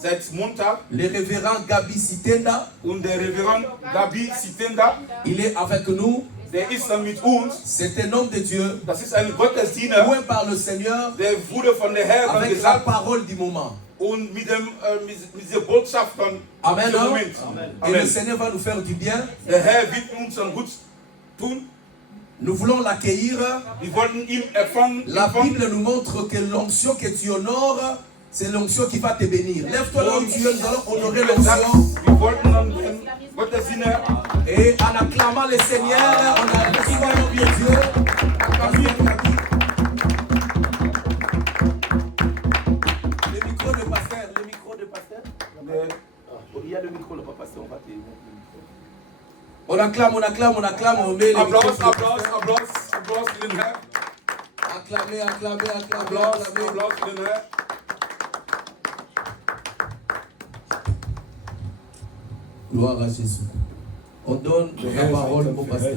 seit Montag. Le révérend Gabi Sitenda. Und der Reverend Gabi Sitenda. Il est avec nous. Der ist dann mit uns. C'est un homme de Dieu. Das ist ein Gottesdiener. Loué par le Seigneur. Der wurde von der Herr avec gesagt. la parole du moment. Und mit dieser Botschaft von Amen. Moment. Amen. Amen. Et le Seigneur va nous faire du bien. Der Herr wird uns dann gut tun. Nous voulons l'accueillir. Wir wollten ihn empfangen. La Bible nous montre que l'onction que tu honores, c'est l'onction qui va te bénir. Lève-toi là où tu es, nous allons honorer l'onction. Wir wollten dann den Gottesdiener. Et en acclamant le Seigneur, on a reçu notre Dieu. Le micro de pasteur, le micro de pasteur. Il y a le micro, le pasteur, on va te... On acclame, on acclame, on acclame, on met le Applaus, micro. Applaus, Applaus, Applaus für den Herrn. Acclamez, acclamez, acclamez, Applaus, acclamez. Applaus für den Herrn. Gloire à Jésus. On donne la parole au pasteur.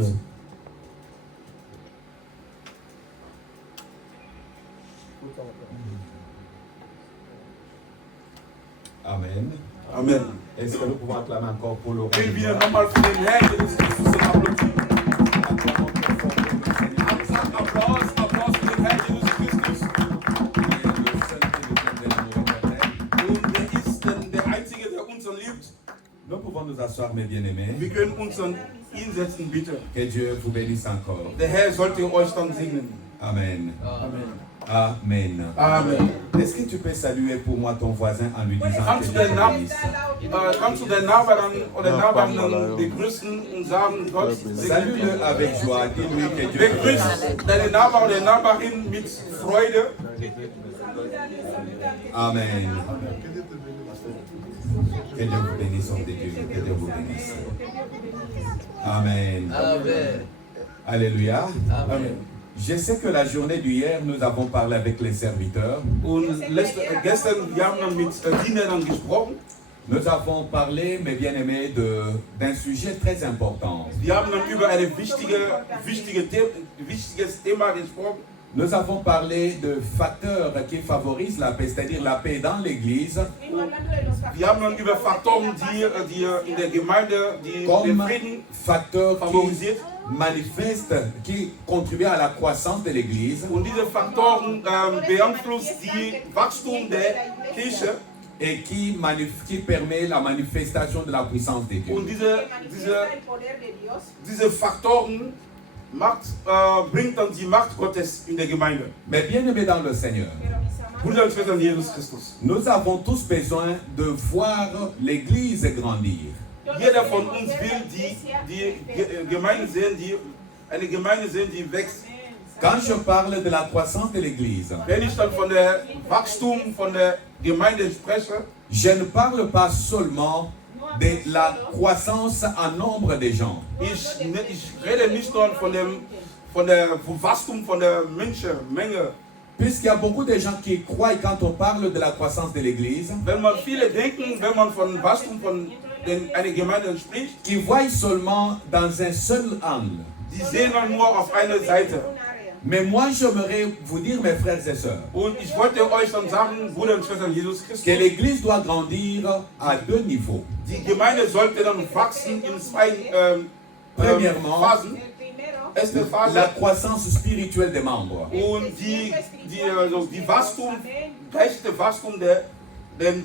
Amen. Amen. Est-ce que nous pouvons acclamer encore pour le roi? Wir wieder nochmal für den Herrn Jesus Christus applaudieren. Applaus, Applaus für den Herrn Jesus Christus. Und er ist der Einzige, der uns liebt. Nous pouvons nous asseoir, mes bien-aimés. Wir können uns dann hinsetzen, bitte. Que Dieu vous bénisse encore. Der Herr sollte euch dann segnen. Amen. Amen. Amen. Amen. Est-ce que tu peux saluer pour moi ton voisin en lui disant Kannst que du Dieu den Nachbarn oder Nachbarn dann begrüßen und sagen, Gott segne Salue-le avec joie. Dis-lui que Dieu te Begrüß bénisse. deine Nachbarn oder Nachbarin mit Freude. Amen. Que Dieu vous bénisse, homme de Dieu. Que Dieu vous bénisse. Amen. Amen. Alléluia. Amen. Je sais que la journée d'hier, nous avons parlé avec les serviteurs. Und gestern, wir haben dann mit Dienern gesprochen. Nous avons parlé, mes bien-aimés, d'un sujet très important. Wir haben dann über ein wichtiges Thema gesprochen. Nous avons parlé de facteurs qui favorisent la paix, c'est-à-dire la paix dans l'Église, Wir haben dann über Faktoren, die in der Gemeinde den comme Frieden facteurs qui favorisiert. manifestent, qui contribuent à la croissance de l'Église Und diese Faktoren beeinflussen die Wachstum der Kirche. et qui permet la manifestation de la puissance de Dieu. Und diese Faktoren bringt dann die Macht Gottes in der Gemeinde. Mais bien-aimés dans le Seigneur, Brüder und Schwestern Jesus Christus. nous avons tous besoin de voir l'Église grandir. Jeder von uns will die Gemeinde sehen, eine Gemeinde sehen, die wächst. Quand je parle de la croissance de l'Église, Wenn ich dann von der Wachstum von der Gemeinde spreche, je ne parle pas seulement de la croissance en nombre de gens. ich rede nicht nur von der Wachstum von der Menschenmenge. Puisqu'il y a beaucoup de gens qui croient quand on parle de la croissance de l'Église, Wenn man viele denken, wenn man von Wachstum von einer Gemeinde spricht, qui voient seulement dans un seul angle. die sehen dann nur auf eine Seite. Mais moi, j'aimerais vous dire, mes frères et sœurs, Und ich wollte euch dann sagen, Brüder und Schwestern Jesus Christus, que l'Église doit grandir à deux niveaux. die Gemeinde sollte dann wachsen in zwei Premièrement, Phasen. Erste Phase la croissance spirituelle des membres. und die Wachstum, geistige Wachstum der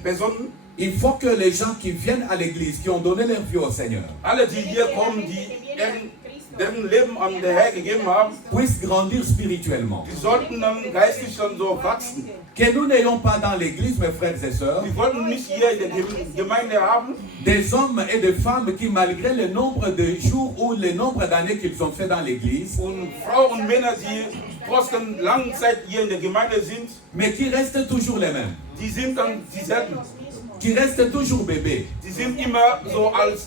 Personen. Il faut que les gens qui viennent à l'Église, qui ont donné leur vie au Seigneur, Alle, die hier kommen, die deren Leben an der Herr gegeben haben, puissent grandir spirituellement. die sollten dann geistig dann so wachsen. Que nous n'ayons pas dans l'Église, mes frères et sœurs, Wir wollten nicht hier in der Gemeinde haben, des hommes et des femmes qui, malgré le nombre de jours ou le nombre d'années qu'ils ont fait dans l'Église, und Frauen und Männer, die trotzdem lange Zeit hier in der Gemeinde sind, mais qui restent toujours les mêmes, die sind dann dieselben. qui restent toujours bébés. Die sind immer so als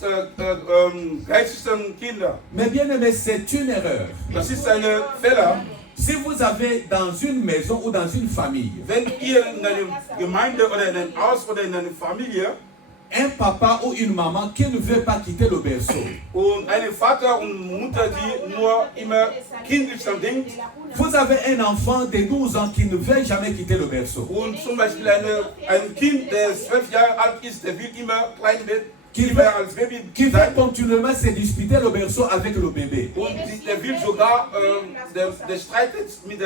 geistige Kinder. Mais bien aimé, c'est une erreur. Das ist ein Fehler. Si vous avez dans une maison ou dans une famille Wenn ihr in einer Gemeinde oder in einem Haus oder in einer Familie un papa ou une maman qui ne veut pas quitter le berceau. Und eine Vater und Mutter, die nur immer kindlich dann denkt. Vous avez un enfant de 12 ans qui ne veut jamais quitter le berceau. Und zum Beispiel ein Kind, der 12 Jahre alt ist, der will immer klein werden. Qui veut continuellement se disputer le berceau avec le bébé. Und der will sogar, der streitet mit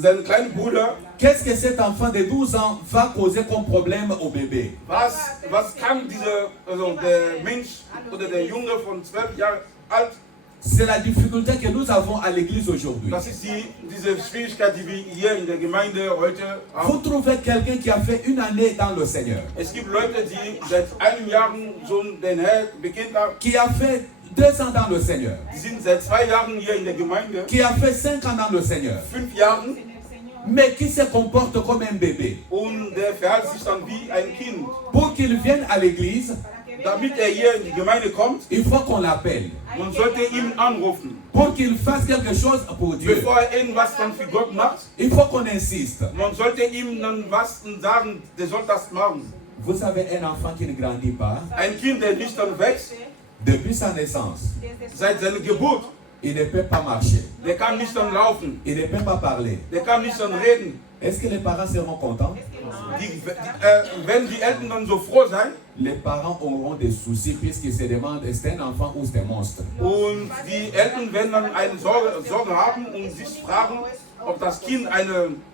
seinem kleinen Bruder. Qu'est-ce que cet enfant de 12 ans va causer comme problème au bébé? Was kann der Mensch oder der Junge von 12 Jahren alt? C'est la difficulté que nous avons à l'église aujourd'hui. Das ist diese Schwierigkeit, die wir hier in der Gemeinde heute haben. Vous trouvez quelqu'un qui a fait une année dans le Seigneur. Es gibt Leute, die seit einem Jahr schon den Herrn bekannt haben. Qui a fait 2 ans dans le Seigneur. Die sind seit 2 Jahren hier in der Gemeinde. Qui a fait 5 ans dans le Seigneur. 5 Jahren. Mais qui se comporte comme un bébé. Und der verhält sich dann wie ein Kind. Pour qu'il vienne à l'église, damit hier in die Gemeinde kommt, il faut qu'on l'appelle. Man sollte ihn anrufen. Pour qu'il fasse quelque chose pour Dieu. Bevor irgendwas dann für Gott macht, il faut qu'on insiste. Man sollte ihm dann was sagen, der soll das machen. Vous avez un enfant qui ne grandit pas. Ein Kind, der nicht dann wächst, depuis sa naissance. Seit seiner Geburt. Il ne peut pas marcher. Der kann nicht dann laufen. Il ne peut pas parler. Der kann nicht dann reden. Est-ce que les parents seront contents? Wenn die Eltern dann so froh sein, les parents auront des soucis puisqu'ils se demandent est-ce un enfant ou c'est un monstre. Und die Eltern werden dann eine Sorge haben und sich fragen, ob das Kind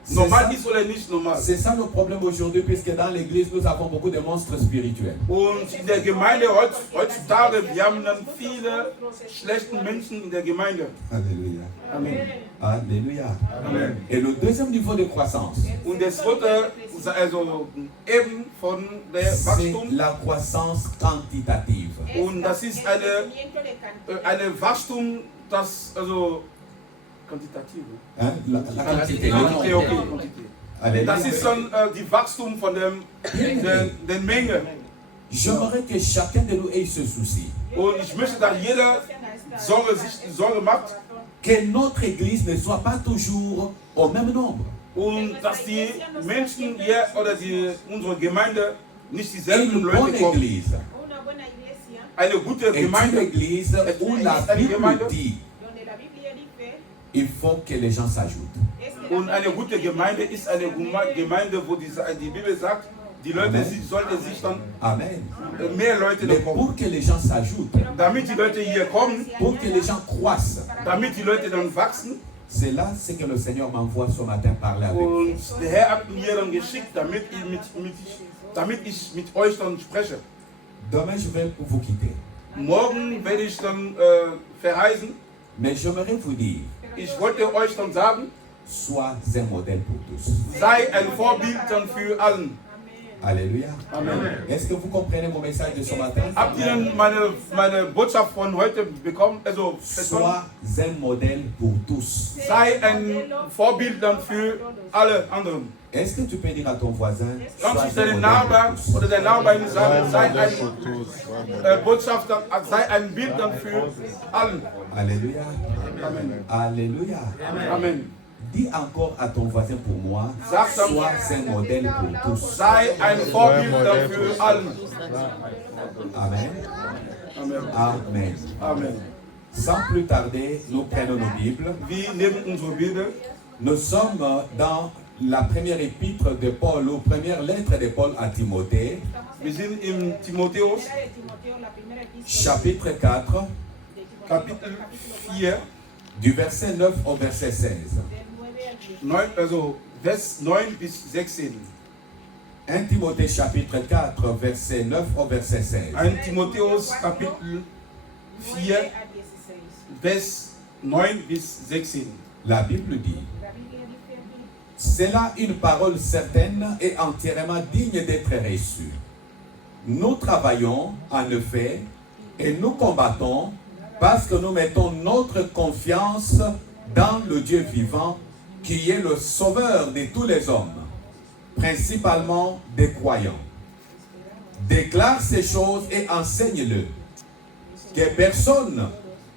normal ist oder nicht normal. C'est ça le problème aujourd'hui puisque dans l'église nous avons beaucoup de monstres spirituels. Und in der Gemeinde heutzutage, wir haben dann viele schlechte Menschen in der Gemeinde. Alléluia. Amen. Alléluia. Amen. Et le deuxième niveau de croissance, und das dritte, also eben von der Wachstum, c'est la croissance quantitative. Und das ist eine Wachstum, das also quantitativ. Hein? La quantité. Okay. Das ist dann die Wachstum von der Menge. J'aimerais que chacun de nous ait ce souci. Und ich möchte, dass jeder sich Sorge macht, que notre église ne soit pas toujours au même nombre. Und dass die Menschen hier oder unsere Gemeinde nicht dieselben Une Leute bonne kommen. Église. Eine gute Et une Gemeinde. église où la Bible dit il faut que les gens s'ajoutent. Und eine gute Gemeinde ist eine Gemeinde, wo die Bibel sagt, die Leute sollten sich dann Amen. Mehr Leute Mais kommen. pour que les gens s'ajoutent, Damit die Leute hier kommen, pour que les gens croissent, damit die Leute dann wachsen. c'est là ce que le Seigneur m'envoie ce matin parler avec vous. Und der Herr hat mir dann geschickt, damit ich mit euch dann spreche. Demain, je vais vous quitter. Morgen werde ich dann verreisen. Mais j'aimerais vous dire, Ich wollte euch dann sagen, sois un modèle pour tous. sei ein Vorbild dann für allen. Alléluia. Amen. Est-ce que vous comprenez mon message de ce matin? Habt ihr denn meine Botschaft von heute bekommen? Also, Sois un modèle pour tous. sei ein Vorbild dann für alle anderen. Est-ce que tu peux dire à ton voisin, Kannst du sois un deinem modèle Nachbarn pour tous? oder der Nachbarin sagen, sei ein Botschafter, sei ein Bild dann für allen. Alléluia. Amen. Alléluia. Amen. Dis encore à ton voisin pour moi, Sag dann, sois un modèle pour tous. sei ein Vorbild dann für allen. Amen. Amen. Amen. Amen. Sans plus tarder, nous prenons nos Bibles. Wir nehmen unsere Bibel. Nous sommes dans la première épître de Paul, ou première lettre de Paul à Timothée, Wir sind im Timotheus, chapitre 4, Kapitel 4, du verset 9 au verset 16. also Vers 9 bis 16. 1 Timothée chapitre 4, verset 9 au verset 16. 1 Timotheus Kapitel 4, Vers 9 bis 16. La Bible dit, c'est là une parole certaine et entièrement digne d'être reçue. Nous travaillons, en effet, et nous combattons parce que nous mettons notre confiance dans le Dieu vivant qui est le sauveur de tous les hommes, principalement des croyants. Déclare ces choses et enseigne-le. Que personne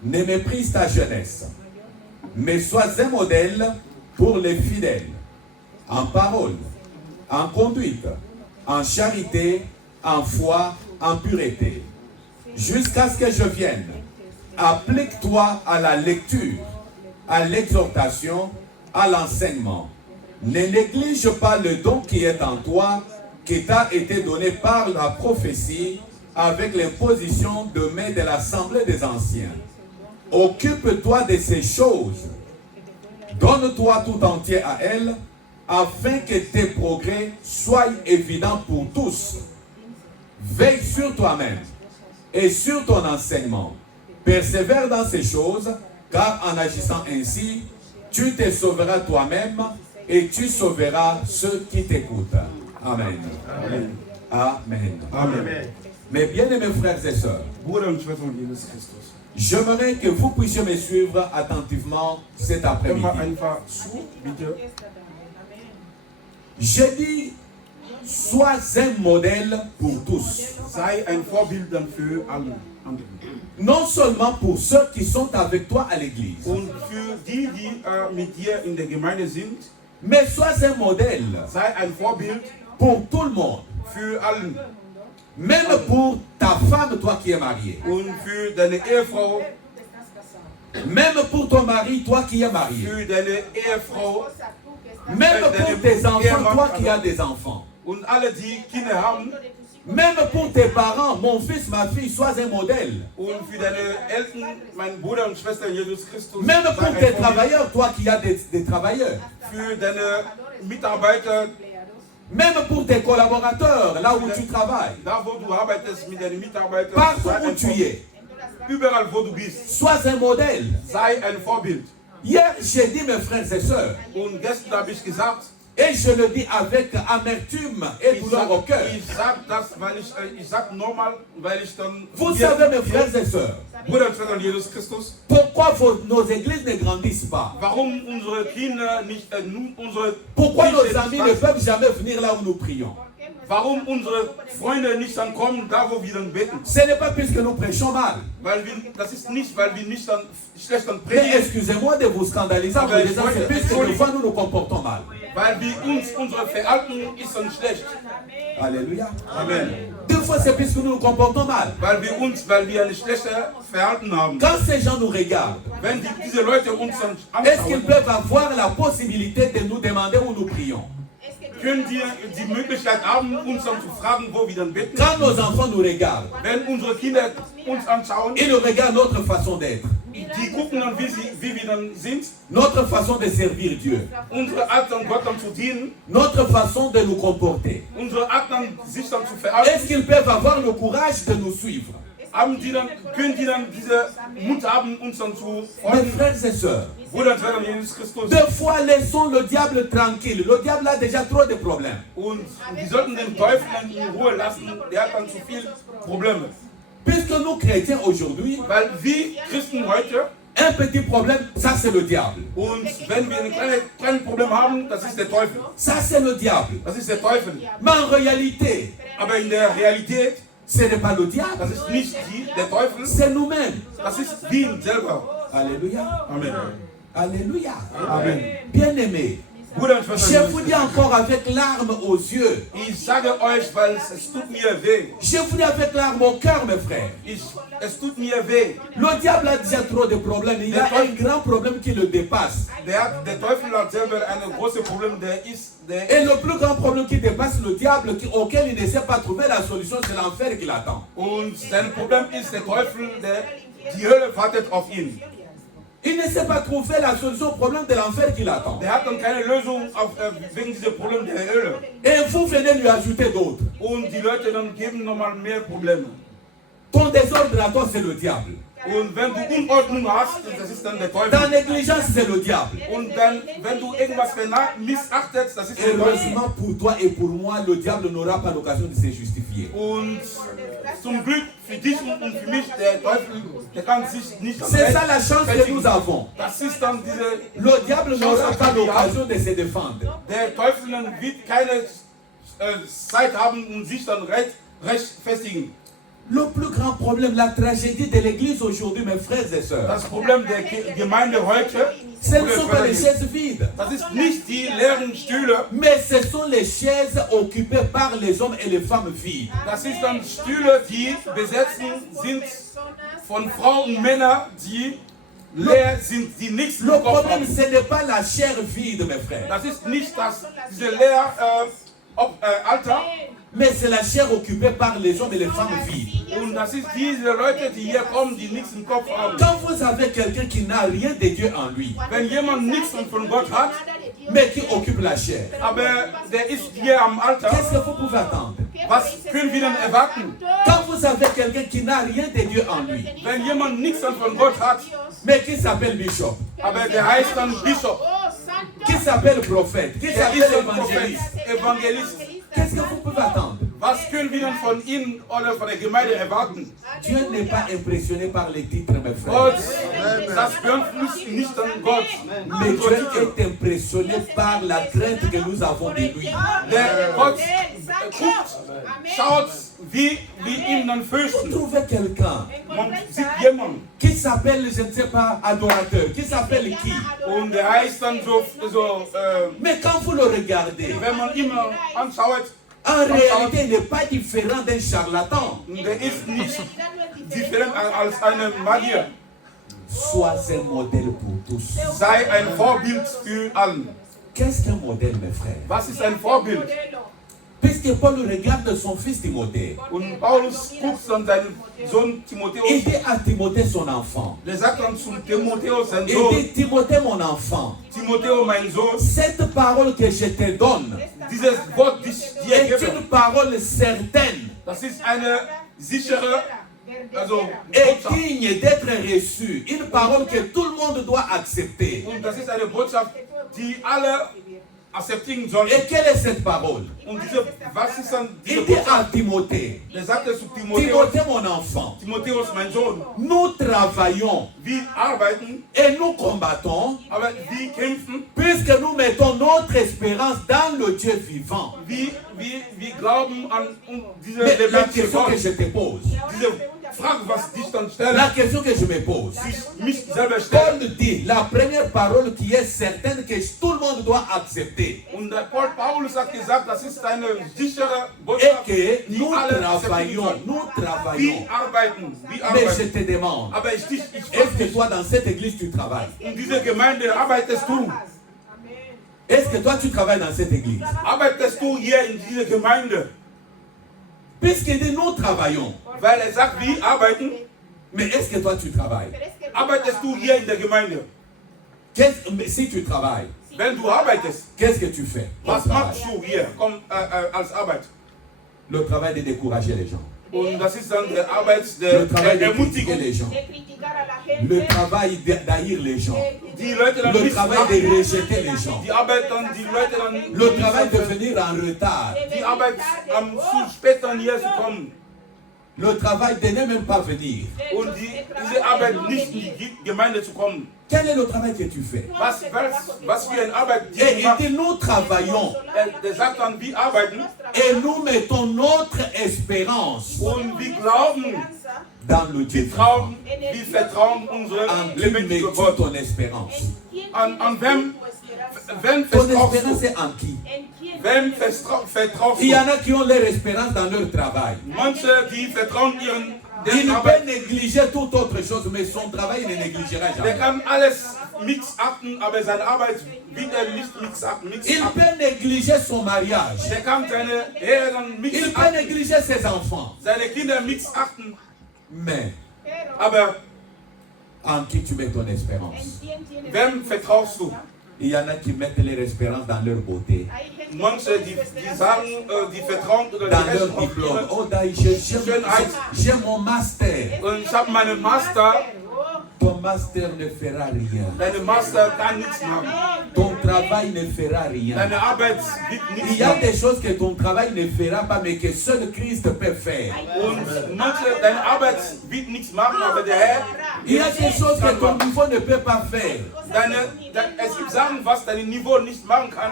ne méprise ta jeunesse, mais sois un modèle pour les fidèles, en parole, en conduite, en charité, en foi, en pureté, jusqu'à ce que je vienne. Applique-toi à la lecture, à l'exhortation, à l'enseignement. Ne néglige pas le don qui est en toi, qui t'a été donné par la prophétie, avec l'imposition de main de l'assemblée des anciens. Occupe-toi de ces choses. Donne-toi tout entier à elles, afin que tes progrès soient évidents pour tous. Veille sur toi-même et sur ton enseignement. Persévère dans ces choses, car en agissant ainsi, tu te sauveras toi-même et tu sauveras ceux qui t'écoutent. Amen. Amen. Amen. Amen. Mes bien-aimés frères et sœurs, Bruder und Schwestern Jesus Christus. j'aimerais que vous puissiez me suivre attentivement cet Hör après-midi. mal einfach zu, bitte. J'ai dit, sois un modèle pour tous. Sei ein Vorbild dann für alle anderen. Non seulement pour ceux qui sont avec toi à l'église, Und für die, die mit dir in der Gemeinde sind, mais sois un modèle sei ein Vorbild pour tout le monde. für allen. Même pour ta femme, toi qui es marié. Und für deine Ehefrau, Même pour ton mari, toi qui es marié. für deine Ehefrau Même pour tes enfants, toi qui as des enfants. und alle, die Kinder haben. Même pour tes parents, mon fils, ma fille, sois un modèle. Und für deine Eltern, mein Bruder und Schwester Jesus Christus. Même sei pour ein tes Vorbild. travailleurs, toi qui as des travailleurs. Für deine Mitarbeiter, Même pour tes collaborateurs, là où tu travailles. da wo du arbeitest mit deinen Mitarbeitern. Partout sei où ein tu Vorbild. es. Überall wo du bist. Sois un modèle. Sei ein Vorbild. Hier, j'ai dit, mes frères et sœurs, Und gestern habe ich gesagt, et je le dis avec amertume et douleur au cœur. ich sag das, weil ich sag normal, weil ich dann. Vous savez, mes frères et sœurs, Bruder und Schwester Jesus Christus, pourquoi nos églises ne grandissent pas? warum unsere Kinder nicht, unsere Pourquoi nos Kirche amis nicht ne wachsen? peuvent jamais venir là où nous prions? Warum unsere Freunde nicht dann kommen, da wo wir dann beten? Ce n'est pas puisque nous prêchons mal. Weil wir, das ist nicht, weil wir nicht dann schlecht dann Mais predigen, excusez-moi de vous scandaliser en vous disant c'est puisque des fois nous nous comportons mal. weil wir uns, unsere Verhalten ist dann schlecht. Alléluia. Amen. Des fois c'est puisque nous nous comportons mal. Weil wir ein schlechtes Verhalten haben. Quand ces gens nous regardent, Wenn diese Leute uns dann est-ce qu'ils anschauen, peuvent avoir la possibilité de nous demander où nous prions? können die Möglichkeit haben, uns dann zu fragen, wo wir dann beten. Quand nos enfants nous regardent, Wenn unsere Kinder uns anschauen, ils nous regardent notre façon d'être, die gucken dann, wie wir dann sind, notre façon de servir Dieu, unsere Art dann Gott dann zu dienen, notre façon de nous comporter. unsere Art dann sich dann zu verhalten. Est-ce qu'ils peuvent avoir le courage de nous suivre? Können die dann diese Mut haben, uns dann zu Mes folgen? frères et sœurs, Bruder und Schwester Jesus Christus. des fois laissons le diable tranquille. Le diable a déjà trop de problèmes. Und wir sollten den Teufel dann in Ruhe lassen, der hat dann zu viele Probleme. Puisque nous chrétiens aujourd'hui, Weil wir Christen heute, un petit problème, ça c'est le diable. und wenn wir ein kleines Problem haben, das ist der Teufel. Ça c'est le diable. Das ist der Teufel. Mais en réalité, Aber in der Realität, ce n'est pas le das diable, ist nicht der Teufel, c'est nous-mêmes. das ist wir selber. Alléluia. Amen. Alléluia. Amen. Bien-aimés, Bruder und je Schwester, vous dis encore avec larmes aux yeux. ich sage euch, weil es tut mir weh. Je vous dis avec larmes au cœur, mes frères. Es tut mir weh. Le diable a déjà trop de problèmes. Il a un grand problème qui le dépasse. Der Teufel hat selber ein großes Problem, der Et le plus grand problème qui dépasse le diable, auquel il ne sait pas trouver la solution, c'est l'enfer qui l'attend. Und sein Problem ist der Teufel, die Hölle wartet auf ihn. Il ne sait pas trouver la solution au problème de l'enfer qui l'attend. Der hat dann keine Lösung wegen diesem Problem der Hölle. Et vous venez lui ajouter d'autres. Und die Leute dann geben nochmal mehr Probleme. Ton désordre à toi, c'est le diable. Und wenn du Unordnung hast, das ist dann der Ta Teufel. négligence, c'est le diable. Und dann, wenn du irgendwas missachtest, das ist der Teufel. Heureusement pour toi et pour moi, le diable n'aura pas l'occasion de se justifier. Und zum Glück für dich und für mich, der Teufel, der kann sich nicht C'est ça la chance que nous avons. Das ist dann diese, Le diable n'aura pas l'occasion de se défendre. der Teufel dann wird keine Zeit haben und sich dann recht festigen. Le plus grand problème, la tragédie de l'église aujourd'hui, mes frères et sœurs, Das Problem der Gemeinde heute, ce ne sont pas les chaises vides, das ist nicht die leeren Stühle, mais ce sont les chaises occupées par les hommes et les femmes vides. das ist dann Stühle, die besetzen sind von Frauen und Männern, die leer sind, die nichts im Le Kopf problème, haben. ce n'est pas la chair vide, mes frères, Das ist nicht diese leer Alter, mais c'est la chair occupée par les hommes et les femmes vides. und das ist diese Leute, die hier kommen, die nichts im Kopf haben. Quand vous avez quelqu'un qui n'a rien de Dieu en lui, Wenn jemand nichts von Gott hat, mais qui occupe la chair, aber der ist hier am Alter, qu'est-ce que vous pouvez attendre? was können wir denn erwarten? Quand vous avez quelqu'un qui n'a rien de Dieu en lui, Wenn jemand nichts von Gott hat, mais qui s'appelle bishop, aber der heißt dann Bischof, qui s'appelle prophète, qui der s'appelle ist ein Prophet, évangéliste, Evangelist. qu'est-ce que vous pouvez attendre? Was können wir denn von ihm oder von der Gemeinde erwarten? Dieu n'est pas impressionné par les titres, mes Gott, frères. das beeinflusst nicht an Gott. Mais Dieu est impressionné par la crainte que nous avons de lui. Der Gott guckt, schaut, wie wir ihn dann Vous fürchten. trouvez quelqu'un Man sieht jemanden qui s'appelle, je ne sais pas, adorateur, qui s'appelle qui? und der heißt dann so Mais quand vous le regardez, wenn man ihn anschaut, en réalité, il n'est pas différent d'un charlatan. der ist nicht different als ein Magier. Sois un modèle pour tous. Sei ein Vorbild für allen. Qu'est-ce qu'un modèle, mes frères? Was ist ein Vorbild? Puisque Paul regarde son fils Timothée, Und Paulus guckt dann seinen Sohn il Timotheus. dit à Timothée son enfant. Der sagt dann zum Timotheus, sein Il Sohn, dit, Timothée mon enfant, Timotheus, mein Sohn, cette parole que je te donne dieses Wort, das ich dir est gebe, une parole certaine das ist eine sichere, also et Botschaft. digne d'être reçue. Une parole que tout le monde doit accepter. Und das ist eine Botschaft, die alle akzeptieren sollen. Et quelle est cette parole? Und was ist dann diese Il dit Botschaft? à Timothée, Der sagte zu Timotheus, Timothée mon enfant, Timotheus, mein Sohn, nous travaillons wir arbeiten, et nous combattons aber wir kämpfen, puisque nous mettons notre espérance dans le Dieu vivant. wir glauben an diese Mais la lebendige question que Gott. je te pose, Diese Frage, was dich dann stellt, la question que je me pose, sich mich selber stellt. Paul dit la première parole qui est certaine que tout le monde doit accepter Und der Paulus hat gesagt, das ist eine sichere et Botschaft, que die nous alle travaillons, akzeptieren nous sollen. travaillons. Wir arbeiten, wir Mais je arbeiten. te demande, Aber ich est-ce frage que dich, toi dans cette église tu travailles? in dieser Gemeinde arbeitest du? Est-ce que toi tu travailles dans cette église? Arbeitest du hier in dieser Gemeinde? Puisqu'il dit nous travaillons, Weil er sagt, wir arbeiten. mais est-ce que toi tu travailles? Arbeitest du hier in der Gemeinde? Mais si tu travailles, Wenn du arbeitest, qu'est-ce que tu fais? was machst du hier als Arbeit? Le travail de décourager les gens. Und das ist dann der Arbeit Le der travail de critiquer Ermutigung. les gens. Le travail d'haïr les gens. Die Leute dann Le nicht travail de rejeter les gens. die Arbeit dann, die Leute dann, Le travail de venir en retard. die Arbeit zu spät dann hier zu kommen. Le travail de ne même pas venir. Und diese Arbeit nicht in die Gemeinde zu kommen. Quel est le travail que tu fais? Was für eine Arbeit die Et il macht. dit nous travaillons Der sagt dann, wir arbeiten et nous mettons notre espérance und wir glauben, dans le Dieu vivant. wir vertrauen unsere En qui lebendige mets-tu Gott. ton espérance? An wem Ton vertraust espérance du? est en qui? Wem vertraust Il y du? en a qui ont leur espérance dans leur travail. Manche, die vertrauen ihren Il Arbeit. peut négliger toute autre chose, mais son travail il ne négligera Der jamais. kann alles mixachten, aber seine Arbeit wird er nicht mixachten. Il peut négliger son mariage. Der kann seine Ehe dann Il peut mixachten, négliger ses enfants. seine Kinder mixachten. Mais Aber en qui tu mets ton espérance? wem vertraust du? Il y en a qui mettent leur espérance dans leur beauté, Manche, die sagen, die vertrauen oder dans die leur rechnen auf diplôme. ihre. Oh, j'ai mon master. Und ich habe meinen Master. Ton Ton master ne fera rien. Deine Master kann nichts machen. Ton travail ne fera rien. Deine Arbeit wird Il nichts y a machen. des choses que ton travail ne fera pas, mais que seul Christ peut faire. Und deine Arbeit wird nichts machen, aber der Herr, Il y a des choses que ton niveau ne peut pas faire. es gibt Sachen, was dein Niveau nicht machen kann.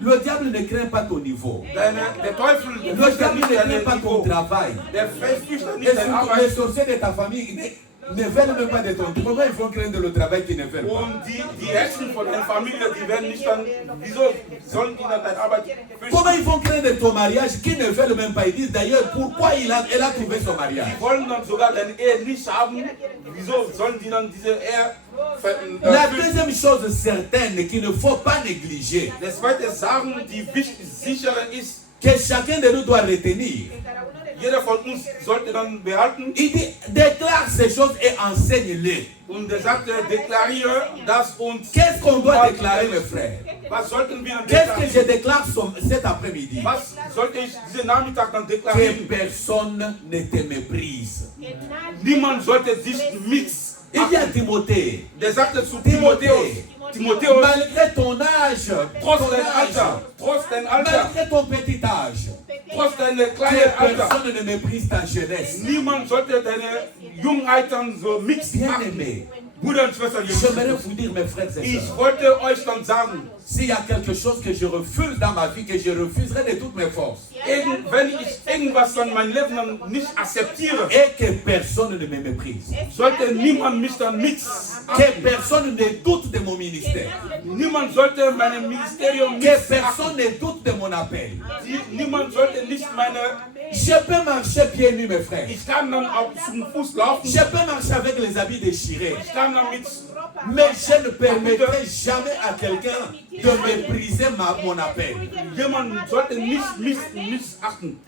Le diable ne craint pas ton niveau. Der Teufel Le fürchtet diable nicht ne dein craint pas ton Niveau. travail. Der fürchtet Et nicht deine surtout, les Arbeit. sorciers de ta famille ne veulent même pas de ton travail. Comment ils vont craindre le travail qu'ils ne veulent pas? Und die Hexen von deiner Familie, die werden nicht dann, wieso sollen die dann deine Arbeit Comment fürchten? ils vont craindre ton mariage qu'ils ne veulent même pas? Ils disent d'ailleurs pourquoi elle a trouvé son mariage. Die wollen dann sogar deine Ehe nicht haben. Wieso sollen die dann diese Ehe La fürchten? deuxième chose certaine qu'il ne faut pas négliger, Das zweite Sachen, die wichtig, sichere ist, que chacun de nous doit retenir, jeder von uns sollte dann behalten. il dit déclare ces choses et enseigne-les. Und er sagte, deklariere das und Qu'est-ce qu'on doit déclarer, mes frères? was sollten wir dann Qu'est-ce que je deklarieren? déclare cet après-midi? Was sollte ich diesen Nachmittag dann Que deklarieren? personne ne te méprise. Niemand sollte dich mix. Il dit à Timothée, Der sagte zu Timotheus, malgré ton âge, trotz dein Alter, malgré ton petit âge, trotz dein que kleines Alter, personne ne méprise ta jeunesse. niemand sollte deine Jungheitern so mix Bien machen. aimé, Brüder und Schwestern, j'aimerais vous dire, mes frères et ich sœurs, wollte euch dann sagen, s'il y a quelque chose que je refuse dans ma vie, que je refuserai de toutes mes forces, wenn ich irgendwas von meinem Leben dann nicht akzeptiere, et que personne ne me méprise, sollte niemand mich dann mix. que personne ne doute de mon ministère, Niemand sollte mein Ministerium que mix. personne ne doute de mon appel. Niemand sollte nicht meine. Je peux marcher pieds nus, mes frères. Ich kann dann auch zum Fuß laufen. Je peux marcher avec les habits déchirés. Ich kann dann mit. Mais je ne permettrai jamais à quelqu'un de mépriser mon appel. Jemand sollte nicht missachten.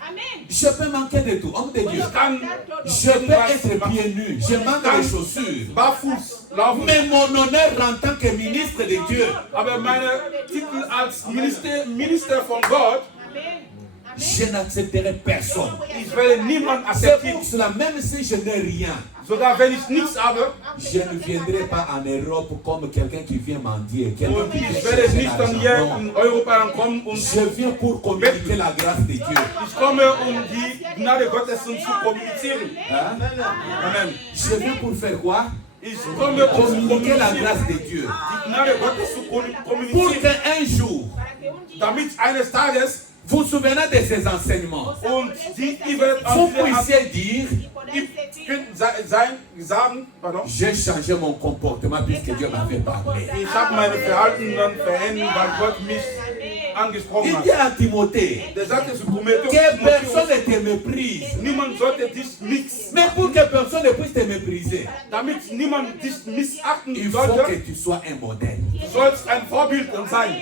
Je peux manquer de tout, homme de Dieu. Ich kann. Je peux être pieds nus. Je manque de chaussures. Barfuß laufen. Mais mon honneur en tant que ministre de Dieu, Aber meine Titel als Minister von Gott, je n'accepterai personne. ich werde niemand C'est akzeptieren. pour cela, même si je n'ai rien, Sogar wenn ich nichts habe. je ne viendrai pas en Europe comme quelqu'un qui vient mendier. Quelqu'un Und qui ich vient werde chercher nicht dann hier l'argent. in Europa kommen und Je viens pour communiquer la grâce de Dieu. ich komme, die Gnade Gottes zu kommunizieren. Hein? Amen. Je viens pour faire quoi? Ich komme, Communiquer la grâce de Dieu. die Gnade Gottes zu Pour kommunizieren. qu'un jour, Damit eines Tages vous vous souvenez de ces enseignements, und die wird vous puissiez dire, sagen, pardon, j'ai changé mon comportement puisque Dieu m'avait parlé. ich habe meine Verhalten dann verändert, weil Gott mich angesprochen Il hat. dit à Timothée Der sagte zu Timotheus, que personne ne te méprise. niemand sollte dich nichts, Mais pour que personne ne puisse te mépriser, damit niemand dich missachten il faut que sollte, tu sois un modèle. du sollst ein Vorbild sein.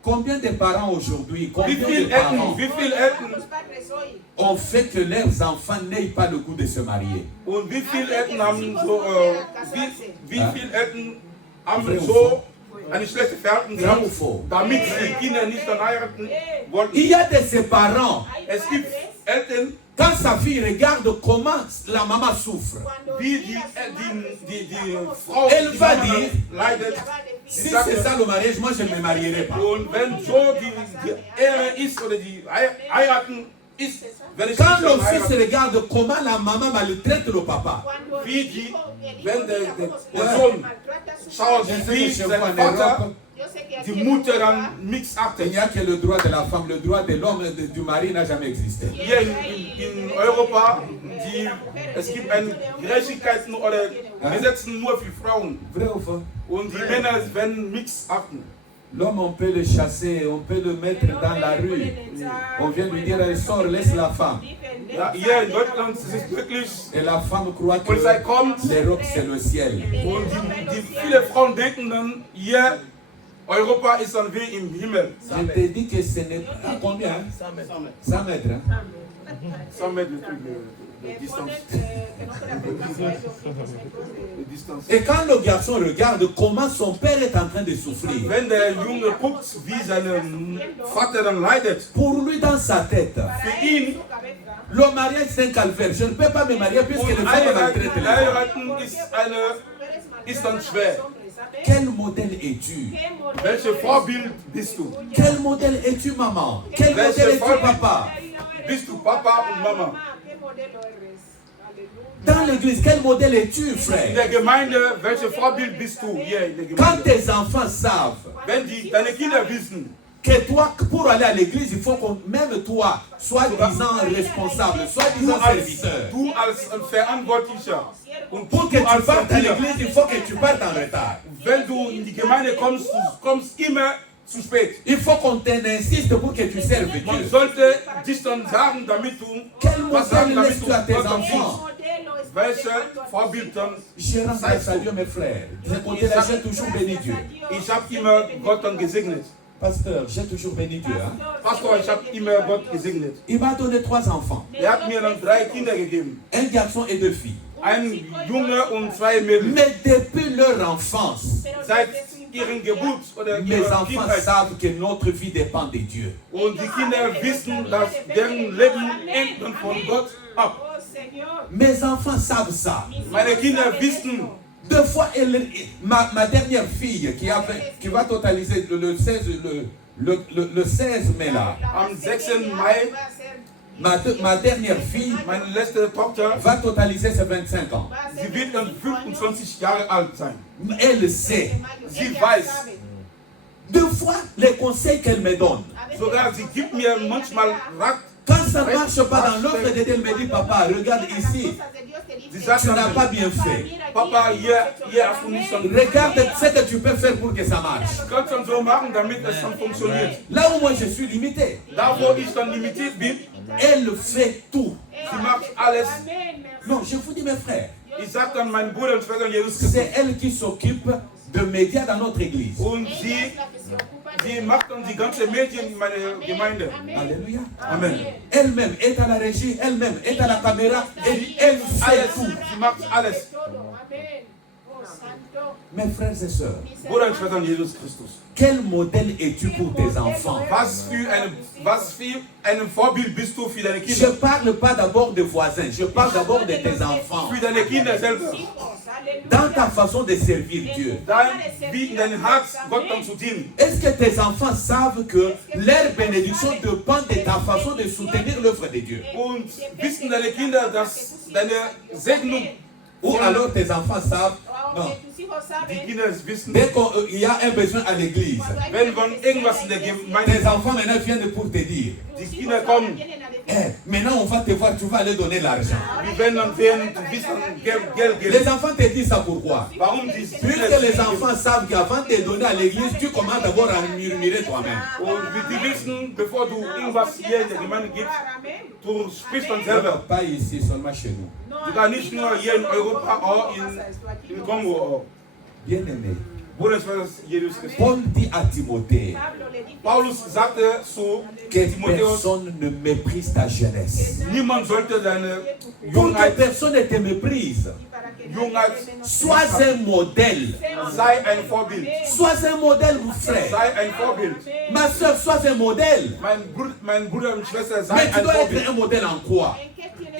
Combien de parents aujourd'hui, Wie combien de viele parents Eltern ont fait que leurs enfants n'aient pas le goût de se marier? und wie viele Eltern haben so, wie viele Eltern haben Vrai ou so faux? eine schlechte Verhalten Vrai ou gehabt, faux? damit die Kinder nicht dann heiraten Il wollten. y a de ces parents, Es gibt Eltern, quand sa fille regarde comment la maman souffre, wie die Frau Elle die va Mama dire, leidet. si Sie sagt, c'est ça le mariage, moi je ne me marierai pas. und wenn so die Ehre ist oder die heiraten ist, werde ich Quand nicht le dann fils heiraten. regarde comment la maman maltraite le papa, Wenn der Sohn schaut, je sais wie que chez vous sein en Vater Europe, die Mutter dann il missachtet. n'y a que le droit de la femme, le droit de l'homme et du mari n'a jamais existé. Hier in Europa, es gibt eine Gerechtigkeit oder Gesetze nur für Frauen. Vrai ou faux? Und die Männer werden missachten. L'homme, on peut le chasser, on peut le mettre dans la rue. On vient lui dire, elle sort, laisse la femme. Ja, hier in Deutschland ist es wirklich, Et la femme croit que Polizei kommt l'Europe c'est le ciel. und viele Frauen denken dann, hier Europa ist dann wie im Himmel. Je te dis que ce n'est pas combien? 100 mètres. Hein? 100 Meter de distance. Et quand le garçon regarde comment son père est en train de souffrir, Wenn der Junge guckt, wie sein Vater dann leidet, pour lui dans sa tête, für ihn Le mariage c'est un calvaire. Je ne peux pas me marier puisque les Und femmes maltraitent les hommes. heiraten ist dann schwer. Quel modèle es-tu? Welches Vorbild bist du? Quel modèle es-tu, maman? Quel modèle Welches es-tu, Vorbild papa? bist du, Papa und Mama? Dans l'église, quel modèle es-tu, In frère? der Gemeinde, welches Vorbild bist du hier in der Quand Gemeinde? tes enfants savent Wenn deine Kinder wissen, que toi, pour aller à l'église, il faut qu'on, même toi, soi-disant responsable, soi-disant serviteur. du als Verantwortlicher und Pour que du tu als partes à Erzieher, l'église, il faut que tu partes en retard. wenn du in die Gemeinde kommst, du kommst immer zu spät. Il faut qu'on insiste pour que tu serves Man Dieu. sollte dich dann sagen, damit du Quel was sagen, modèle damit laisses du tu à tes Gott dann enfants? dienst. Welche Vorbild dann? Je rends grâce à Dieu, mes frères. De ce côté-là, j'ai toujours béni Dieu. Ich habe immer Gott dann gesegnet. Pasteur, j'ai toujours béni Dieu. Hein? Pastor, ich habe immer Gott gesegnet. Il m'a donné 3 enfants. Er hat mir dann 3 Kinder gegeben. Un garçon et 2 filles. Ein Junge und 2 Mädels. Mais depuis leur enfance, Seit ihren Geburt oder mes ihrer enfants Kindheit. savent que notre vie dépend de Dieu. Und die Kinder wissen, dass deren Leben hängt dann von Gott ab. Mes enfants savent ça. Meine Kinder wissen, 2 fois, ma dernière fille qui va totaliser le 16 mai là, am 6. Mai, ma dernière fille meine letzte Tochter, va totaliser ses 25 ans. sie wird dann 25 Jahre alt sein. Elle sait. Sie weiß, 2 fois, les conseils qu'elle me donne. sogar sie gibt mir manchmal Rat. Quand ça ne marche pas dans l'autre de Dieu, elle me dit, papa, regarde ici, Sie sagt tu n'as dann, pas bien fait. Papa, hier hast du nicht schon. Regarde ce que tu peux faire pour que ça marche. Du kannst dann so machen, damit es dann funktioniert. Là où moi je suis limité, Da, wo ich dann limitiert bin, elle fait tout. sie macht alles. Non, je vous dis mes frères, Ich sag dann meinen Bruder und Schwestern Jesus Christus. c'est elle qui s'occupe de médias dans notre église. Und sie macht dann die ganze Medien in meiner Gemeinde. Alléluia. Amen. Elle-même est à la régie, elle-même est à la caméra, et elle fait Alles, tout. sie macht alles. Mes frères et sœurs, Bruder und Schwestern Jesus Christus. quel modèle es-tu pour tes enfants? Was für ein Vorbild bist du für deine Je Kinder? ne parle pas d'abord des voisins, je parle d'abord de tes enfants. Für deine Kinder selber. Dans ta façon de servir Dieu. Wie in deinem Herz Gott dann zu dienen. Est-ce que tes enfants savent que leur bénédiction dépend de ta façon de soutenir l'œuvre de Dieu? Und wissen deine Kinder, dass deine Segnung, Ou alors tes enfants savent, non, die Kinder wissen, dès qu'il y a un besoin à l'église, wenn man irgendwas in der Gemeinde, tes enfants maintenant viennent pour te dire, die Kinder kommen, maintenant on va te voir, tu vas aller donner l'argent. die werden dann sehen, du bist dann Geld geben. Les enfants te disent ça pourquoi? Warum Puisque les enfants savent qu'avant de donner à l'église, tu commences d'abord à murmurer toi-même. Und die wissen, bevor du irgendwas hier in der Gemeinde gibst, du sprichst dann selber. Pas ici, seulement chez nous. Sogar nicht nur hier in Europa, auch in Kongo. Auch. Bien aimé, Bruder und Schwester Jesus Christus. Paul dit à Timothée Paulus sagte zu que Timotheus, personne ne méprise ta jeunesse. niemand sollte deine Pour que Jungheit, personne ne te méprise, sois un modèle. sei ein Vorbild. Sois un modèle, mon frère. Sei ein Vorbild. Ma soeur, sois un modèle. Mein Bruder und Schwester, sei Mais tu ein dois Vorbild. être un modèle en quoi?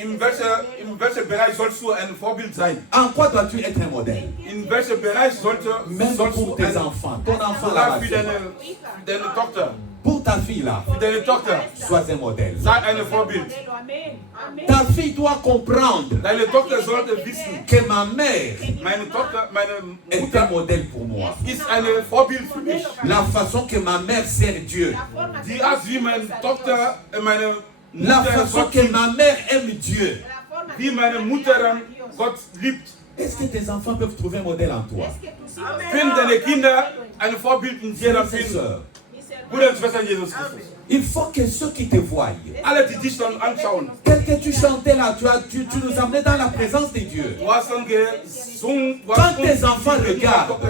In welchem Bereich sollst du ein Vorbild sein? En quoi dois-tu être un modèle? In welchem Bereich sollst Même du pour tes enfants. Ton enfant sogar là-bas. für deine Tochter, Pour ta fille là, für deine Tochter, sois un modèle. sei ein Vorbild. Ta fille doit comprendre Deine Tochter sollte wissen, que ma mère meine Tochter, meine est un Mutter modèle pour moi. ist ein Vorbild für mich. La façon que ma mère sert Dieu. Die Art, wie meine Tochter, meine La Mutter façon Gott que liebt, ma mère aime Dieu. wie meine Mutter dann Gott liebt. Est-ce que tes enfants peuvent trouver un modèle en toi? Finden deine Kinder ein Vorbild in dir, dann Frères et finden. sœurs, Bruder und Schwester Jesus Christus. il faut que ceux qui te voient, Alle, die dich dann anschauen, tel que tu chantais là, tu nous amenais dans la présence de Dieu. du hast dann gesungen, du Quand hast tes enfants regardent,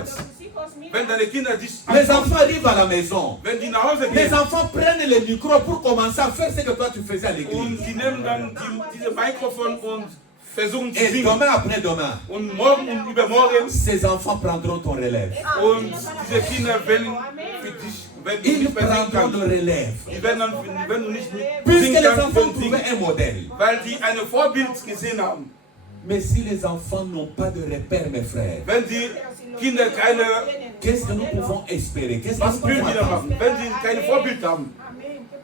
wenn deine Kinder dich les anschauen, enfants arrivent à la maison. wenn die nach Hause Les gehen enfants prennent le micro pour commencer à faire ce que toi tu faisais à und l'église. sie nehmen dann diese Mikrofon und versuchen zu Et singen. demain après demain, Und morgen und übermorgen ces enfants prendront ton relève. und diese Kinder werden für dich wenn du Ils nicht mehr singen prendront kannst. le relève. Die werden dann, wenn du nicht Puisque singen les kannst, enfants werden trouvaient singen, un modèle. weil die ein Vorbild gesehen haben. Mais si les enfants n'ont pas de repère, mes frères, Wenn die Kinder keine, qu'est-ce que nous pouvons espérer? Qu'est-ce que was nous können pouvons wir dann attendre? machen? Wenn sie keine Vorbild haben,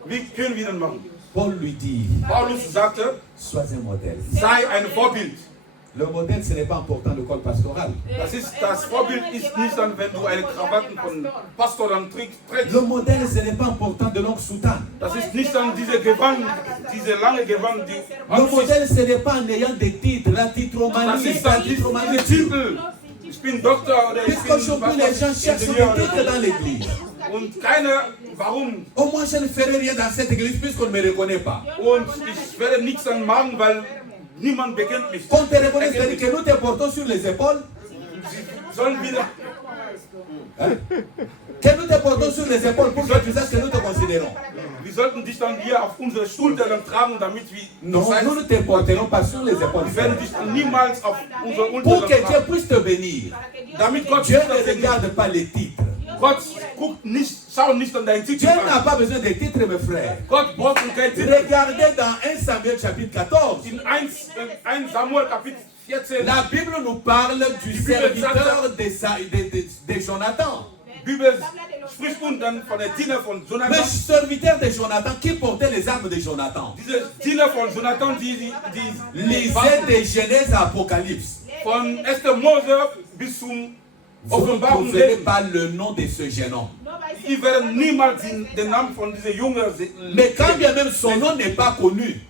wie können wir dann machen? Paul lui dit, Paulus sagte, sois un modèle. sei ein Vorbild. Le modèle, ce n'est pas important le col pastoral. Das Vorbild ist nicht dann, wenn du eine Krawatte von Pastor dann trägst. Le modèle, ce n'est pas important de longue soutane. Das ist nicht dann diese Gewand, diese lange Gewand, die Le modèle, ce n'est pas en ayant des titres, la das titromanie, ist la dann diese titromanie. Titel. Ich bin Doktor oder ich bin Puisqu'aujourd'hui, les gens cherchent des Ingenieur. titres dans l'église. Und keine, warum? Au moins, je ne ferai rien dans cette église puisqu'on ne me reconnaît pas. Und ich werde nichts dann machen, weil niemand bekennt mich. Qu'on te reconnaisse, c'est-à-dire que nous te portons sur les épaules. Sie sollen wieder, Que nous te portons sur les épaules pour que tu saches que nous te considérons. wir sollten dich dann hier auf unsere Schulter dann tragen, damit wir, Non, nous ne te porterons pas sur les épaules. wir werden dich dann niemals auf unsere Pour Schulter que dann Dieu tragen. puisse te bénir. Damit Gott Dieu dich dann ne segnet. regarde pas les titres. Gott guckt nicht, schau nicht an deinen Titel Dieu n'a an. pas besoin des titres, mes frères. Gott braucht keinen Titel. Regardez dans 1 Samuel chapitre 14. In 1 Samuel Kapitel 14, La Bible nous parle du serviteur de Jonathan. die Bibel spricht uns dann von der Diener von Le Jonathan. serviteur de Jonathan qui portait les armes de Jonathan. Diese Diener von Jonathan, die Lisez de Genèse à Apocalypse. von 1. Mose bis zum Vous ne Offenbarung trouverez lesen. pas le nom de ce jeune homme. Die werden niemals den Namen von diesem Jungen Mais quand sehen. bien même son nom n'est pas connu,